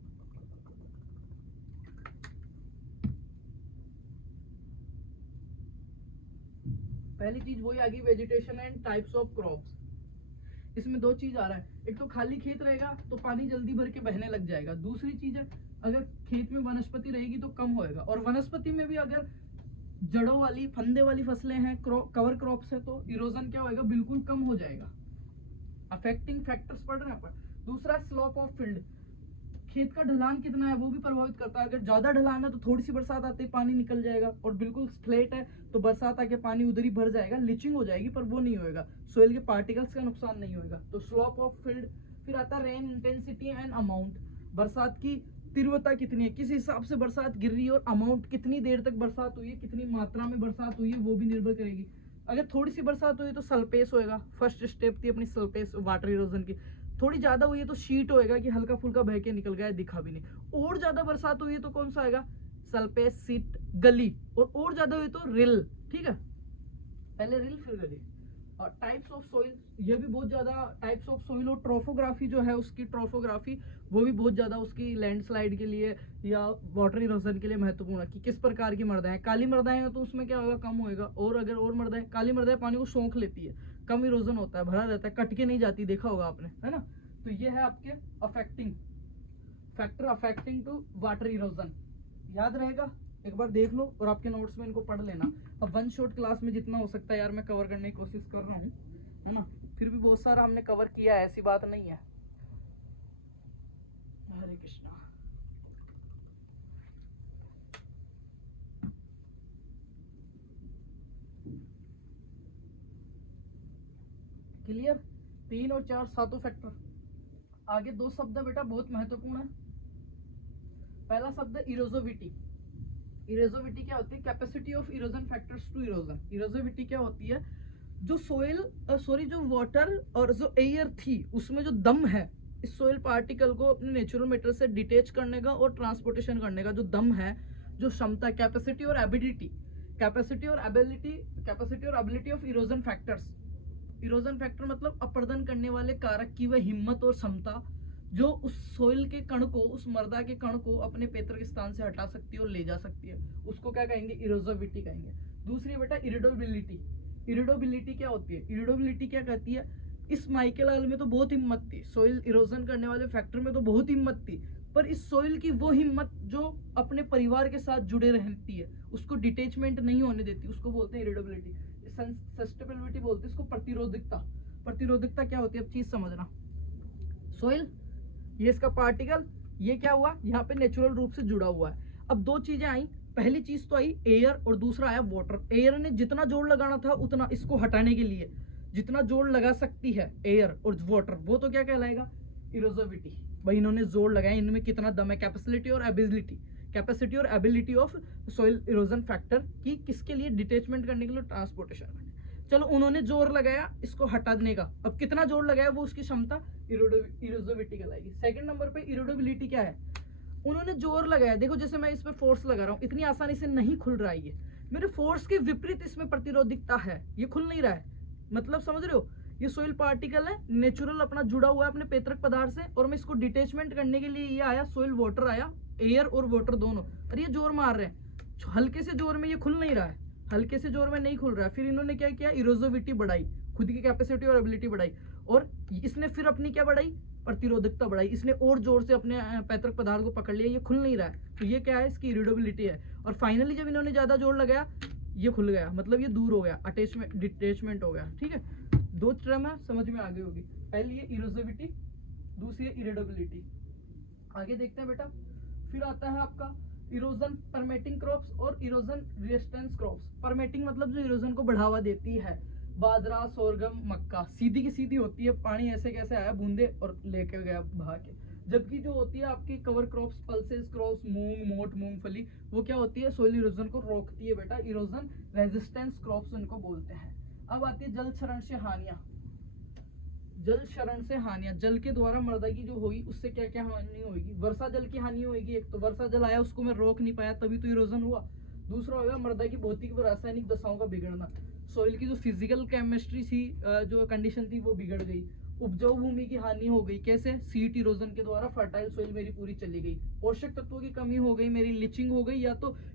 पहली चीज वही आ गई, vegetation and types of crops. इसमें दो चीज आ रहा है, एक तो खाली खेत रहेगा तो पानी जल्दी भर के बहने लग जाएगा। दूसरी चीज है अगर खेत में वनस्पति रहेगी तो कम होएगा। और वनस्पति में भी अगर जड़ों वाली फंदे वाली फसलें हैं, कवर क्रॉप्स है, तो इरोजन क्या होएगा, बिल्कुल कम हो जाएगा। अफेक्टिंग फैक्टर्स पढ़ रहे हैं पर। दूसरा स्लोप ऑफ फील्ड, खेत का ढलान कितना है वो भी प्रभावित करता है। अगर ज्यादा ढलान है तो थोड़ी सी बरसात आते ही पानी निकल जाएगा, और बिल्कुल फ्लैट है तो बरसात आके पानी उधर ही भर जाएगा, लिचिंग हो जाएगी पर वो नहीं होएगा, सोइल के पार्टिकल्स का नुकसान नहीं होएगा। तो स्लोप ऑफ फील्ड। फिर आता है रेन इंटेंसिटी एंड अमाउंट, बरसात की तीव्रता कितनी है, किस हिसाब से बरसात गिर रही है, और अमाउंट कितनी देर तक बरसात हुई है, कितनी मात्रा में बरसात हुई है वो भी निर्भर करेगी। अगर थोड़ी सी बरसात हुई तो सल्पेस होएगा, फर्स्ट स्टेप थी अपनी सल्पेस वाटर इरोजन की। थोड़ी ज्यादा हुई है तो शीट होएगा कि हल्का फुल्का बह के निकल गया, दिखा भी नहीं। और ज्यादा बरसात हुई है तो कौन सा आएगा, सल्पेस, सीट, गली। और ज्यादा हुई तो रिल, ठीक है, पहले रिल फिर गली। और टाइप्स ऑफ सोइल, ये भी बहुत ज्यादा टाइप्स ऑफ सोइल। और ट्रोफोग्राफी जो है उसकी, ट्रोफोग्राफी वो भी बहुत ज्यादा उसकी लैंडस्लाइड के लिए या वाटर इरोजन के लिए महत्वपूर्ण है कि किस प्रकार की मृदाएं। काली मृदाएं हैं तो उसमें क्या होगा, कम होएगा। और अगर और मृदाएं, काली मृदाएं पानी को सोख लेती है, कम इरोजन होता है, भरा रहता है, कट के नहीं जाती, देखा होगा आपने, है ना। तो ये है आपके affecting factor affecting to water erosion, याद रहेगा, एक बार देख लो और आपके नोट्स में इनको पढ़ लेना। अब वन शॉट क्लास में जितना हो सकता है यार मैं कवर करने की कोशिश कर रहा हूँ, है ना। फिर भी बहुत सारा हमने कवर किया है, ऐसी बात नहीं है। हरे कृष्णा। क्लियर, 3 और 4 सातों फैक्टर। आगे दो शब्द है बेटा बहुत महत्वपूर्ण है। पहला शब्द है इरोजोविटी। इरोजोविटी क्या होती है? Capacity of erosion factors to erosion. Erosivity क्या होती है? जो सोइल जो वाटर और जो एयर थी उसमें जो दम है इस सोइल पार्टिकल को अपने नेचुरल मैटर से डिटेच करने का और ट्रांसपोर्टेशन करने का जो दम है, जो क्षमता, कैपेसिटी और एबिलिटी, कैपेसिटी और ability of erosion factors. Erosion factor मतलब अपर्दन करने वाले कारक की वह हिम्मत और क्षमता जो उस सोइल के कण को, उस मृदा के कण को अपने पैतृक स्थान से हटा सकती है और ले जा सकती है, उसको क्या कहेंगे? इरोजोविटी कहेंगे। दूसरी बेटा इरिडोबिलिटी। इरिडोबिलिटी क्या होती है? इरिडोबिलिटी क्या कहती है? इस माइकेल में तो बहुत हिम्मत थी, सोइल इरोजन करने वाले फैक्टर में तो बहुत हिम्मत थी, पर इस सोइल की वो हिम्मत जो अपने परिवार के साथ जुड़े रहती है उसको डिटेचमेंट नहीं होने देती, उसको बोलते हैं इरिडोबिलिटी। सस्टेनेबिलिटी बोलते हैं इसको प्रतिरोधकता। प्रतिरोधकता क्या होती है? अब चीज समझना। सोइल, ये इसका पार्टिकल, ये क्या हुआ? यहाँ पे नेचुरल रूप से जुड़ा हुआ है। अब दो चीजें आई, पहली चीज तो आई एयर और दूसरा आया वाटर। एयर ने जितना जोर लगाना था उतना इसको हटाने के लिए जितना जोर लगा सकती है एयर और वाटर, वो तो क्या कहलाएगा? इरोजोविटी। भाई इन्होंने जोर लगाया, इनमें कितना दम है, कैपेसिटी और ability of soil erosion factor की, किसके लिए? डिटेचमेंट करने के लिए, ट्रांसपोर्टेशन। चलो उन्होंने जोर लगाया इसको हटाने का, अब कितना जोर लगाया वो उसकी क्षमता इरोजोविटी कहलाएगी। सेकंड नंबर पे इरोडोबिलिटी क्या है? उन्होंने जोर लगाया, देखो जैसे मैं इस पे फोर्स लगा रहा हूँ, इतनी आसानी से नहीं खुल रहा है ये, मेरे फोर्स के विपरीत इसमें प्रतिरोधकता है, ये खुल नहीं रहा है। मतलब समझ रहे हो? ये सोइल पार्टिकल है, नेचुरल अपना जुड़ा हुआ है अपने पैतृक पदार्थ से, और मैं इसको डिटेचमेंट करने के लिए ये आया, सोइल वाटर आया, एयर और वाटर दोनों, और ये जोर मार रहे हैं, हल्के से जोर में ये खुल नहीं रहा है, हल्के से जोर में नहीं खुल रहा है। फिर इन्होंने क्या किया? इरोजोविटी बढ़ाई, खुद की कैपेसिटी और एबिलिटी बढ़ाई, और इसने फिर अपनी क्या बढ़ाई? प्रतिरोधकता बढ़ाई। इसने और जोर से अपने पैतृक पदार्थ को पकड़ लिया, ये खुल नहीं रहा है, तो ये क्या है? इसकी इरिडोबिलिटी है। और फाइनली जब इन्होंने ज्यादा जोर लगाया ये खुल गया, मतलब ये दूर हो गया, अटैचमेंट डिटेचमेंट हो गया। ठीक है, दो टर्म है, समझ में आ गई होगी। पहली है इरोजोविटी, दूसरी है इरिडोबिलिटी। आगे देखते हैं बेटा। फिर आता है आपका इरोजन परमेटिंग क्रॉप्स और इरोजन रेजिस्टेंस क्रॉप्स। परमेटिंग मतलब जो इरोजन को बढ़ावा देती है, बाजरा, सोरगम, मक्का, सीधी की सीधी होती है, पानी ऐसे कैसे आया बूंदे और लेके गया बहा के। जबकि जो होती है आपकी कवर क्रॉप्स, पल्सेस क्रॉप्स, मूंग, मोट, मूंगफली, वो क्या होती है? सोइल इरोजन को रोकती है बेटा, इरोजन रेजिस्टेंस क्रॉप्स उनको बोलते हैं। अब आती है जल क्षरण से हानियां। जल क्षरण से हानियां, जल के द्वारा मृदा की जो होगी उससे क्या क्या हानि होगी? वर्षा जल की हानि होगी। एक तो वर्षा जल आया उसको मैं रोक नहीं पाया तभी तो इरोजन हुआ। दूसरा होगा मृदा की भौतिक व रासायनिक दशाओं का बिगड़ना, सोइल की जो फिजिकल केमिस्ट्री थी, जो कंडीशन थी वो बिगड़ गई। उपजाऊ भूमि की हानि हो गई, कैसे? सीट इरोजन के द्वारा फर्टाइल सोइल मेरी पूरी चली गई। पोषक तत्वों की कमी हो गई, मेरी लिचिंग हो गई,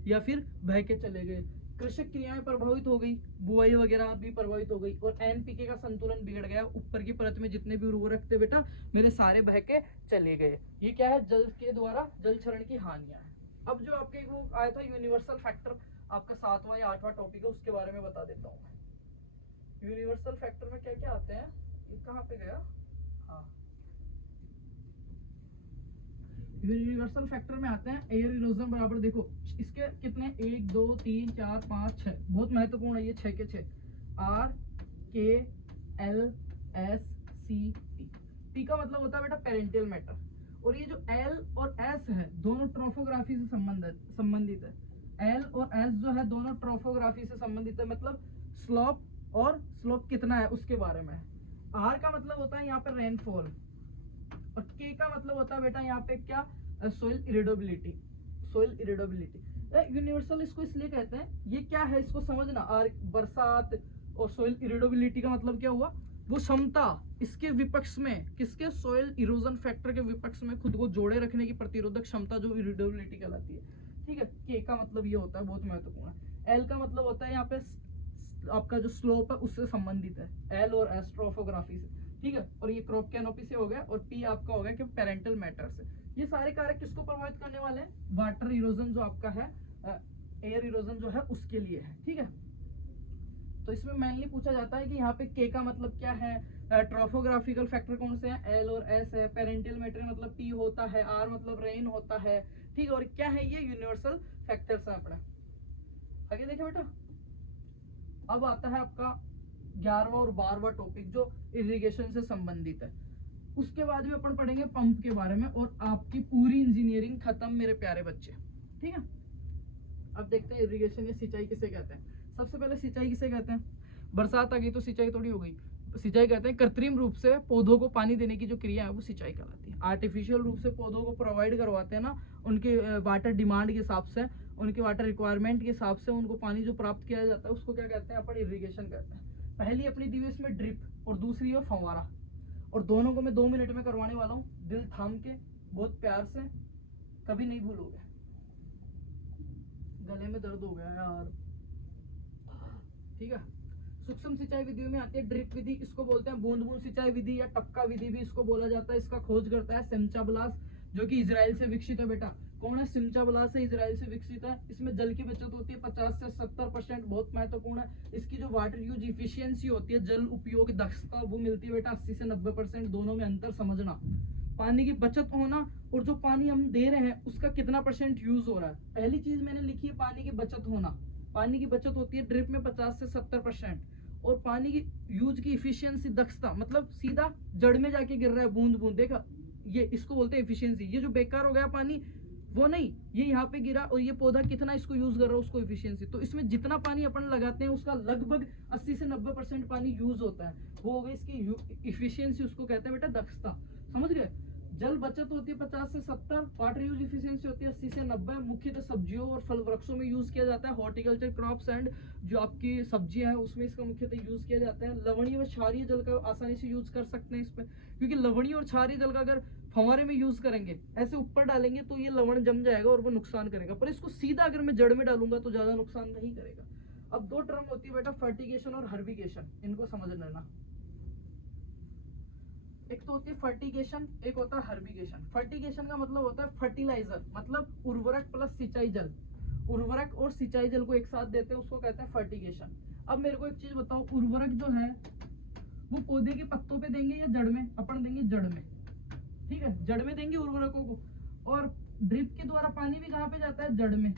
या फिर बह के चले गए। कृषक क्रियाएं प्रभावित हो गई, बुआई वगैरह भी प्रभावित हो गई, और एनपीके का संतुलन बिगड़ गया। ऊपर की परत में जितने भी उर्वरक थे बेटा मेरे सारे बह के चले गए। ये क्या है? जल के द्वारा जल क्षरण की हानियां है। अब जो आपके वो आया था यूनिवर्सल फैक्टर, आपका 7वां या 8वां टॉपिक है, उसके बारे में बता देता हूँ। यूनिवर्सल फैक्टर में क्या क्या आते हैं? ये कहाँ पे गया? हाँ, यूनिवर्सल फैक्टर में आते हैं एयर इरोजन बराबर, देखो इसके कितने, 1 2 3 4 5 6, बहुत महत्वपूर्ण है ये 6 के 6। R K L S C T. T का मतलब होता है बेटा पेरेंटियल मैटर, और ये जो एल और एस है दोनों ट्रोफोग्राफी से संबंधित है। एल और एस जो है दोनों ट्रोफोग्राफी से संबंधित है, मतलब स्लोप और स्लोप कितना है उसके बारे में। आर का मतलब होता है यहाँ पे रेनफॉल, और के का मतलब होता है बेटा यहाँ पे क्या? सोइल इरिडोबिलिटी। सोइल इरिडोबिलिटी यूनिवर्सल इसको इसलिए कहते हैं, ये क्या है इसको समझना। और बरसात और सोइल इरिडोबिलिटी का मतलब क्या हुआ? वो क्षमता इसके विपक्ष में, किसके? सोइल इरोजन फैक्टर के विपक्ष में खुद को जोड़े रखने की प्रतिरोधक क्षमता जो इरिडोबिलिटी कहलाती है। ठीक है, के का मतलब ये होता है, बहुत महत्वपूर्ण है। एल का मतलब होता है यहाँ पे आपका जो स्लोप है उससे संबंधित है, एल और एस ट्रोफोग्राफी से। ठीक है, और ये क्रॉप कैनोपी से हो गया, और पी आपका हो गया कि पेरेंटल मैटर से। ये सारे कारक किसको प्रभावित करने वाले हैं? वाटर इरोजन जो आपका है, एयर इरोजन जो है उसके लिए है। ठीक है, तो इसमें मेनली पूछा जाता है कि यहाँ पे के का मतलब क्या है, ट्रोफोग्राफिकल फैक्टर कौन से हैं? एल और एस है। पेरेंटल मैटर मतलब पी होता है, आर मतलब रेन होता है। ठीक है, और क्या है ये? यूनिवर्सल फैक्टर्स है अपना। आगे देखिए बेटा, अब आता है आपका 11वां और 12वां टॉपिक जो इरिगेशन से संबंधित है। उसके बाद भी अपन पढ़ेंगे पंप के बारे में और आपकी पूरी इंजीनियरिंग खत्म मेरे प्यारे बच्चे। ठीक है, अब देखते हैं इरिगेशन या सिंचाई किसे कहते हैं। सबसे पहले सिंचाई किसे कहते हैं? बरसात आ गई तो सिंचाई थोड़ी हो गई। सिंचाई कहते हैं कृत्रिम रूप से पौधों को पानी देने की जो क्रिया है वो सिंचाई कहलाती है। आर्टिफिशियल रूप से पौधों को प्रोवाइड करवाते हैं ना, उनके वाटर डिमांड के हिसाब से, उनके वाटर रिक्वायरमेंट के हिसाब से उनको पानी जो प्राप्त किया जाता है उसको क्या कहते हैं? अपन इरिगेशन कहते हैं। पहली अपनी दी हुई इसमें ड्रिप और दूसरी है फव्वारा, और दोनों को मैं 2 मिनट में करवाने वाला हूँ। दिल थाम के, बहुत प्यार से, कभी नहीं भूलोगे। गले में दर्द हो गया यार। ठीक है, सूक्ष्म सिंचाई विधियों में आती है ड्रिप विधि, इसको बोलते हैं बूंद बूंद सिंचाई विधि या टपका विधि भी इसको बोला जाता है। इसका खोज करता है सिमचा ब्लास, जो कि इजराइल से विकसित है। बेटा कौन है? सिमचा ब्लास है, इजराइल से विकसित है। इसमें जल की बचत होती है 50 से 70%, बहुत महत्वपूर्ण है। इसकी जो वाटर यूज इफिशियंसी होती है, जल उपयोग दक्षता, वो मिलती है बेटा 80 से 90%। दोनों में अंतर समझना। पानी की बचत होना और जो पानी हम दे रहे हैं उसका कितना % यूज हो रहा है। पहली चीज मैंने लिखी है पानी की बचत होना। पानी की बचत होती है ड्रिप में 50 से 70%। और पानी की यूज की इफिशियंसी दक्षता, मतलब सीधा जड़ में जाके गिर रहा है बूंद बूंद, देखा, ये इसको बोलते हैं इफिशियंसी। ये जो बेकार हो गया पानी वो नहीं, ये यहाँ पे गिरा और ये पौधा कितना इसको यूज कर रहा है उसको इफिशियंसी। तो इसमें जितना पानी अपन लगाते हैं उसका लगभग 80 से 90% पानी यूज होता है, वो हो गई इसकी इफिशियंसी, उसको कहते हैं बेटा दक्षता। समझ गए? जल बचत होती है 50 से 70, वाटर यूज इफिशियंसी होती है 80 से 90। मुख्यतः सब्जियों और फल वृक्षों में यूज किया जाता है। हॉर्टिकल्चर क्रॉप्स एंड जो आपकी सब्जियां हैं उसमें इसका मुख्यतः यूज किया जाता है। लवणीय व क्षारीय जल का आसानी से यूज कर सकते हैं इसमें, क्योंकि लवणीय और क्षारीय जल का अगर फव्वारे में यूज करेंगे, ऐसे ऊपर डालेंगे तो ये लवण जम जाएगा और वो नुकसान करेगा। पर इसको सीधा अगर मैं जड़ में डालूंगा तो ज्यादा नुकसान नहीं करेगा। अब 2 टर्म होती है बेटा, फर्टिगेशन और हर्बिगेशन, इनको समझ लेना। एक तो होती है फर्टिगेशन, एक होता है हर्बिगेशन। फर्टिगेशन का मतलब होता है फर्टिलाइजर, मतलब उर्वरक प्लस सिंचाई जल। उर्वरक और सिंचाई जल को एक साथ देते हैं, उसको कहते हैं फर्टिगेशन। अब मेरे को एक चीज बताओ, उर्वरक जो है वो पौधे के पत्तों पे देंगे या जड़ में? अपन देंगे जड़ में। ठीक है, जड़ में देंगे उर्वरकों को। और ड्रिप के द्वारा पानी भी कहाँ पे जाता है? जड़ में।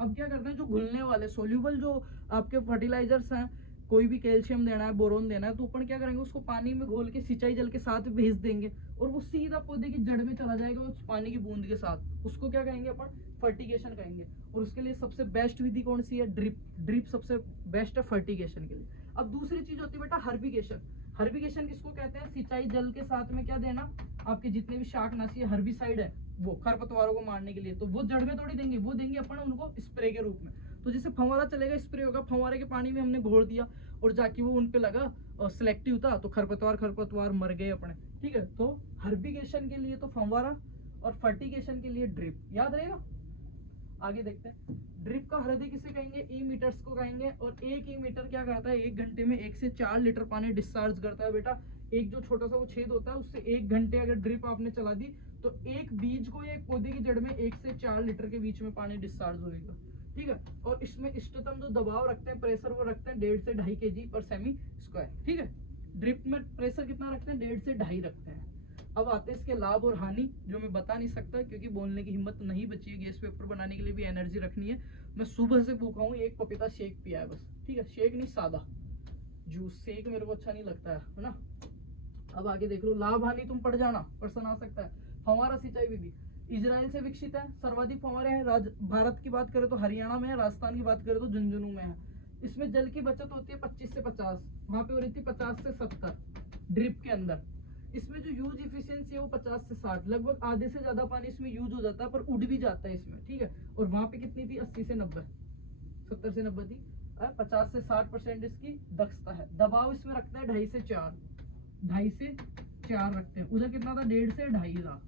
अब क्या करते हैं, जो घुलने वाले सोल्यूबल जो आपके फर्टिलाइजर्स हैं, कोई भी कैल्शियम देना है, बोरोन देना है, तो अपन क्या करेंगे, उसको पानी में घोल के सिंचाई जल के साथ भेज देंगे और वो सीधा पौधे की जड़ में चला जाएगा उस पानी की बूंद के साथ। उसको क्या कहेंगे अपन? फर्टिगेशन कहेंगे। और उसके लिए सबसे बेस्ट विधि कौन सी है? ड्रिप। ड्रिप सबसे बेस्ट है फर्टिगेशन के लिए। अब दूसरी चीज होती है बेटा हर्बिगेशन। हर्बिगेशन किसको कहते हैं? सिंचाई जल के साथ में क्या देना, आपके जितने भी शाकनाशी हर्बिसाइड है, वो खरपतवारों को मारने के लिए, तो वो जड़ में थोड़ी देंगे, वो देंगे अपन उनको स्प्रे के रूप में। तो जैसे फव्वारा चलेगा, स्प्रे होगा, फव्वारे के पानी में हमने घोल दिया और जाके वो उन पे लगा और सिलेक्टिव था तो खरपतवार मर गए अपने। ठीक है, तो हर्बिगेशन के लिए तो फव्वारा और फर्टिगेशन के लिए ड्रिप, याद रहेगा। आगे देखते हैं, ड्रिप का हृदय किसे कहेंगे? ई मीटर्स को कहेंगे। और एक ई मीटर क्या करता है? 1 घंटे में 1 से 4 लीटर पानी डिस्चार्ज करता है बेटा। एक जो छोटा सा वो छेद होता है, उससे 1 घंटे अगर ड्रिप आपने चला दी तो एक बीज को या एक पौधे की जड़ में 1 से 4 लीटर के बीच में पानी डिस्चार्ज होगा। ठीक है, और इसमें इष्टतम जो दबाव रखते हैं, प्रेशर, वो रखते हैं 1.5 से 2.5 kg पर सेमी स्क्वायर। ठीक है, ड्रिप में प्रेशर कितना रखते हैं? 1.5 से 2.5 रखते हैं। अब आते हैं इसके लाभ और हानि, जो मैं बता नहीं सकता क्योंकि बोलने की हिम्मत नहीं बची है। गैस पेपर बनाने के लिए भी एनर्जी रखनी है। मैं सुबह से भूखा हूँ, एक पपीता शेक पिया है बस। ठीक है, शेक नहीं, सादा जूस। शेक मेरे को अच्छा नहीं लगता है ना। अब आगे देख लो, लाभ हानि तुम पढ़ जाना, प्रश्न आ सकता है। फव्वारा सिंचाई विधि इजराइल से विकसित है। सर्वाधिक फव्वारे हैं भारत की बात करें तो हरियाणा में है, राजस्थान की बात करें तो झुंझुनू में है। इसमें जल की बचत होती है 25 से 50, वहां पे हो रही थी 50 से 70 ड्रिप के अंदर। इसमें जो यूज इफिशियंसी है वो 50 से 60, लगभग आधे से ज्यादा पानी इसमें यूज हो जाता है, पर उड़ भी जाता है इसमें। ठीक है, और वहां पे कितनी थी? 80 से 90, 70 से 90 थी। 50 से 60% इसकी दक्षता है। दबाव इसमें रखते हैं 2.5 से 4, 2.5 से 4 रखते हैं। उधर कितना था? 1.5 से 2.5 था।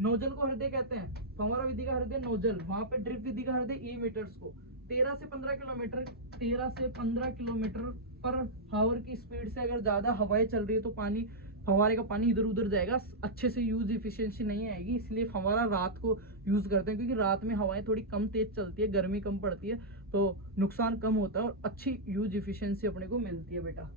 नोजल को हृदय कहते हैं। फव्वारा विधि का हृदय नोजल, वहां पे ड्रिप विधि का हृदय ई मीटर्स को। 13 से 15 किलोमीटर 13 से 15 किलोमीटर पर हावर की स्पीड से अगर ज्यादा हवाएं चल रही है तो पानी, फव्वारे का पानी इधर उधर जाएगा, अच्छे से यूज इफिशियंसी नहीं आएगी। इसलिए फव्वारा रात को यूज करते हैं, क्योंकि रात में हवाएं थोड़ी कम तेज चलती है, गर्मी कम पड़ती है, तो नुकसान कम होता है और अच्छी यूज इफिशियंसी अपने को मिलती है बेटा।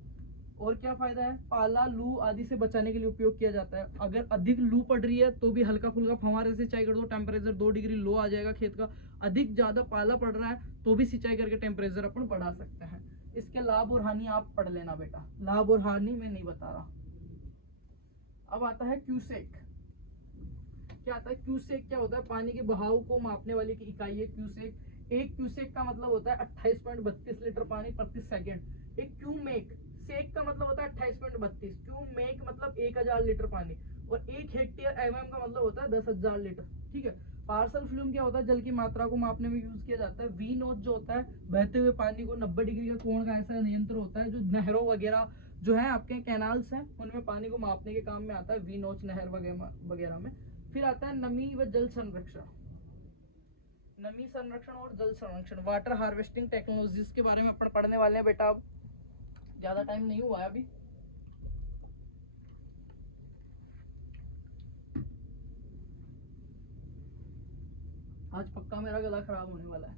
और क्या फायदा है, पाला लू आदि से बचाने के लिए उपयोग किया जाता है। अगर अधिक लू पड़ रही है तो भी हल्का फुल्का फव्वारे से सिंचाई कर दो, टेम्परेचर 2 डिग्री लो आ जाएगा खेत का। अधिक ज्यादा पाला पड़ रहा है तो भी सिंचाई करके टेम्परेचर अपन बढ़ा सकते हैं। इसके लाभ और हानि आप पढ़ लेना बेटा, लाभ और हानि मैं नहीं बता रहा। अब आता है क्यूसेक। क्या आता है क्यूसेक? क्या होता है? पानी के बहाव को मापने वाली की इकाई है क्यूसेक। एक क्यूसेक का मतलब होता है 28.32 लीटर पानी प्रति सेकंड। एक क्यूमेक, सेक का मतलब होता है 28.32, क्यूमेक मतलब 1000 लीटर पानी, और एक हेक्टेयर एमएम का मतलब होता है 10,000 लीटर। ठीक है। पार्सल फ्लूम क्या होता है? जल की मात्रा को मापने में यूज किया जाता है। वी नोच जो होता है बहते हुए पानी को 90 डिग्री का कोण का ऐसा यंत्र होता है जो नहरों वगैरह जो है आपके कैनाल्स हैं उनमें पानी को मापने के काम में आता है, वी नोच नहर वगैरह में। फिर आता है नमी व जल संरक्षण। नमी संरक्षण और जल संरक्षण, वाटर हार्वेस्टिंग टेक्नोलॉजीज के बारे में अपन पढ़ने वाले हैं बेटा। अब ज्यादा टाइम नहीं हुआ है अभी। आज पक्का मेरा गला खराब होने वाला है,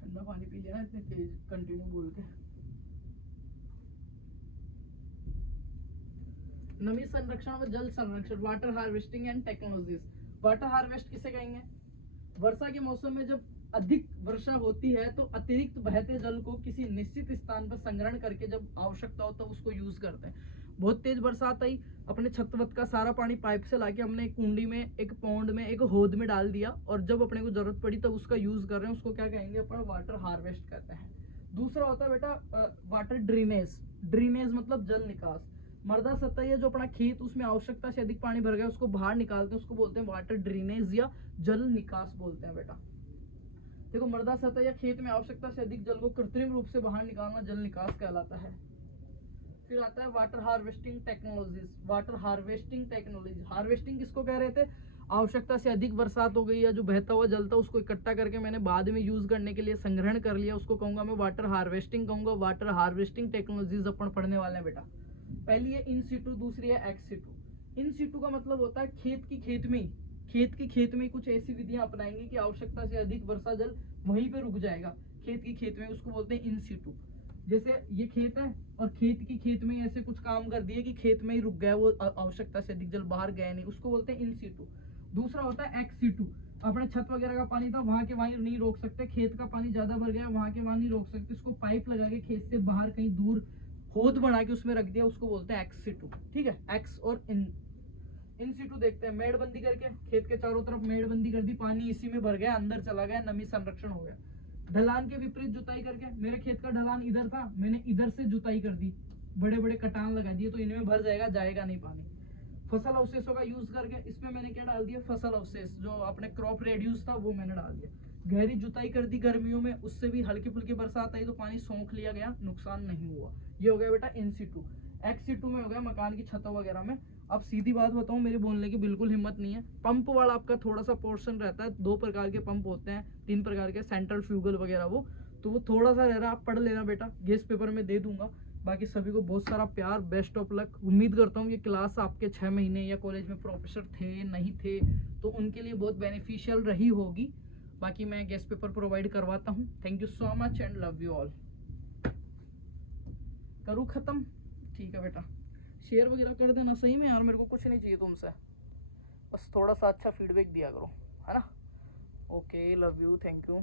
ठंडा पानी पी लिया ना इतने तेज कंटिन्यू बोल के। नमी संरक्षण व जल संरक्षण, water harvesting and technologies. Water harvest किसे कहेंगे? वर्षा के मौसम में जब अधिक वर्षा होती है तो अतिरिक्त बहते जल को किसी निश्चित स्थान पर संग्रहण करके जब आवश्यकता हो तो उसको यूज करते हैं। बहुत तेज बरसात आई, अपने छत वत का सारा पानी पाइप से लाके हमने एक कुंडी में, एक पौंड में, एक होद में डाल दिया, और जब अपने को जरूरत पड़ी तब उसका यूज कर रहे हैं, उसको क्या कहेंगे अपन? वाटर हार्वेस्ट करते हैं। दूसरा होता है बेटा वाटर ड्रेनेज। ड्रेनेज मतलब जल निकास। मृदा सतह या जो अपना खेत उसमें आवश्यकता से अधिक पानी भर गया उसको बाहर निकालते हैं, उसको बोलते हैं वाटर ड्रेनेज या जल निकास बोलते हैं बेटा। देखो मृदा सतह या खेत में आवश्यकता से अधिक जल को कृत्रिम रूप से बाहर निकालना जल निकास कहलाता है। फिर आता है water harvesting technologies. Water harvesting technology, harvesting किसको कह रहे थे? आवश्यकता से अधिक बरसात हो गई या जो बहता हुआ जल था उसको इकट्ठा करके मैंने बाद में यूज करने के लिए संग्रहण कर लिया, उसको कहूंगा मैं वाटर हार्वेस्टिंग कहूंगा। वाटर हार्वेस्टिंग टेक्नोलॉजीज अपन पढ़ने वाले हैं बेटा। पहली है इन सीटू, दूसरी है एक्स सीटू। इन सीटू का मतलब होता है खेत की खेत में कुछ ऐसी विधियां अपनाएंगे कि आवश्यकता से अधिक वर्षा जल वहीं पे रुक जाएगा खेत में, उसको बोलते हैं इन सीटू। जैसे ये खेत है और खेत में ऐसे कुछ काम कर दिए कि खेत में ही रुक गया, वो आवश्यकता से अधिक जल बाहर गया नहीं, उसको बोलते हैं इन सीटू। दूसरा होता है एक्स सीटू। अपने छत वगैरह का पानी था वहां के वहीं नहीं रोक सकते, खेत का पानी ज्यादा भर गया वहां के वहां नहीं रोक सकते, उसको पाइप लगा के खेत से बाहर कहीं दूर खोद बना के उसमें रख दिया, उसको बोलते हैं एक्स सीटू। ठीक है। एक्स और इन सीटू देखते हैं, मेड़बंदी करके खेत के चारों तरफ मेड़बंदी कर दी, पानी इसी में भर गया, अंदर चला गया, नमी संरक्षण हो गया। ढलान के विपरीत जुताई करके, मेरे खेत का ढलान इधर था, मैंने इधर से जुताई कर दी, बड़े बड़े कटान लगा दिए तो इनमें भर जाएगा, जाएगा नहीं पानी। फसल अवशेषों का यूज करके, इसमें मैंने क्या डाल दिया? फसल अवशेष, जो अपने क्रॉप रेड्यूस था वो मैंने डाल दिया। गहरी जुताई कर दी गर्मियों में, उससे भी हल्की फुल्की बरसात आई तो पानी सोख लिया गया, नुकसान नहीं हुआ। ये हो गया बेटा इन सीटू। एक्स सीटू में हो गया मकान की छतों वगैरह में। अब सीधी बात बताऊं, मेरे बोलने की बिल्कुल हिम्मत नहीं है। पंप वाला आपका थोड़ा सा पोर्शन रहता है, 2 प्रकार के पंप होते हैं, 3 प्रकार के, सेंट्रल फ्यूगल वगैरह, वो थोड़ा सा रह रहा, आप पढ़ लेना बेटा, गेस्ट पेपर में दे दूंगा। बाकी सभी को बहुत सारा प्यार, बेस्ट ऑफ लक। उम्मीद करता हूँ ये क्लास आपके 6 महीने या कॉलेज में प्रोफेसर थे नहीं थे तो उनके लिए बहुत बेनिफिशियल रही होगी। बाकी मैं गेस्ट पेपर प्रोवाइड करवाता हूँ। Thank you so much and love you all. करूँ खत्म? ठीक है बेटा, शेयर वगैरह कर देना सही में यार, मेरे को कुछ नहीं चाहिए तुमसे, बस थोड़ा सा अच्छा फीडबैक दिया करो, है ना। Okay, love you, thank you.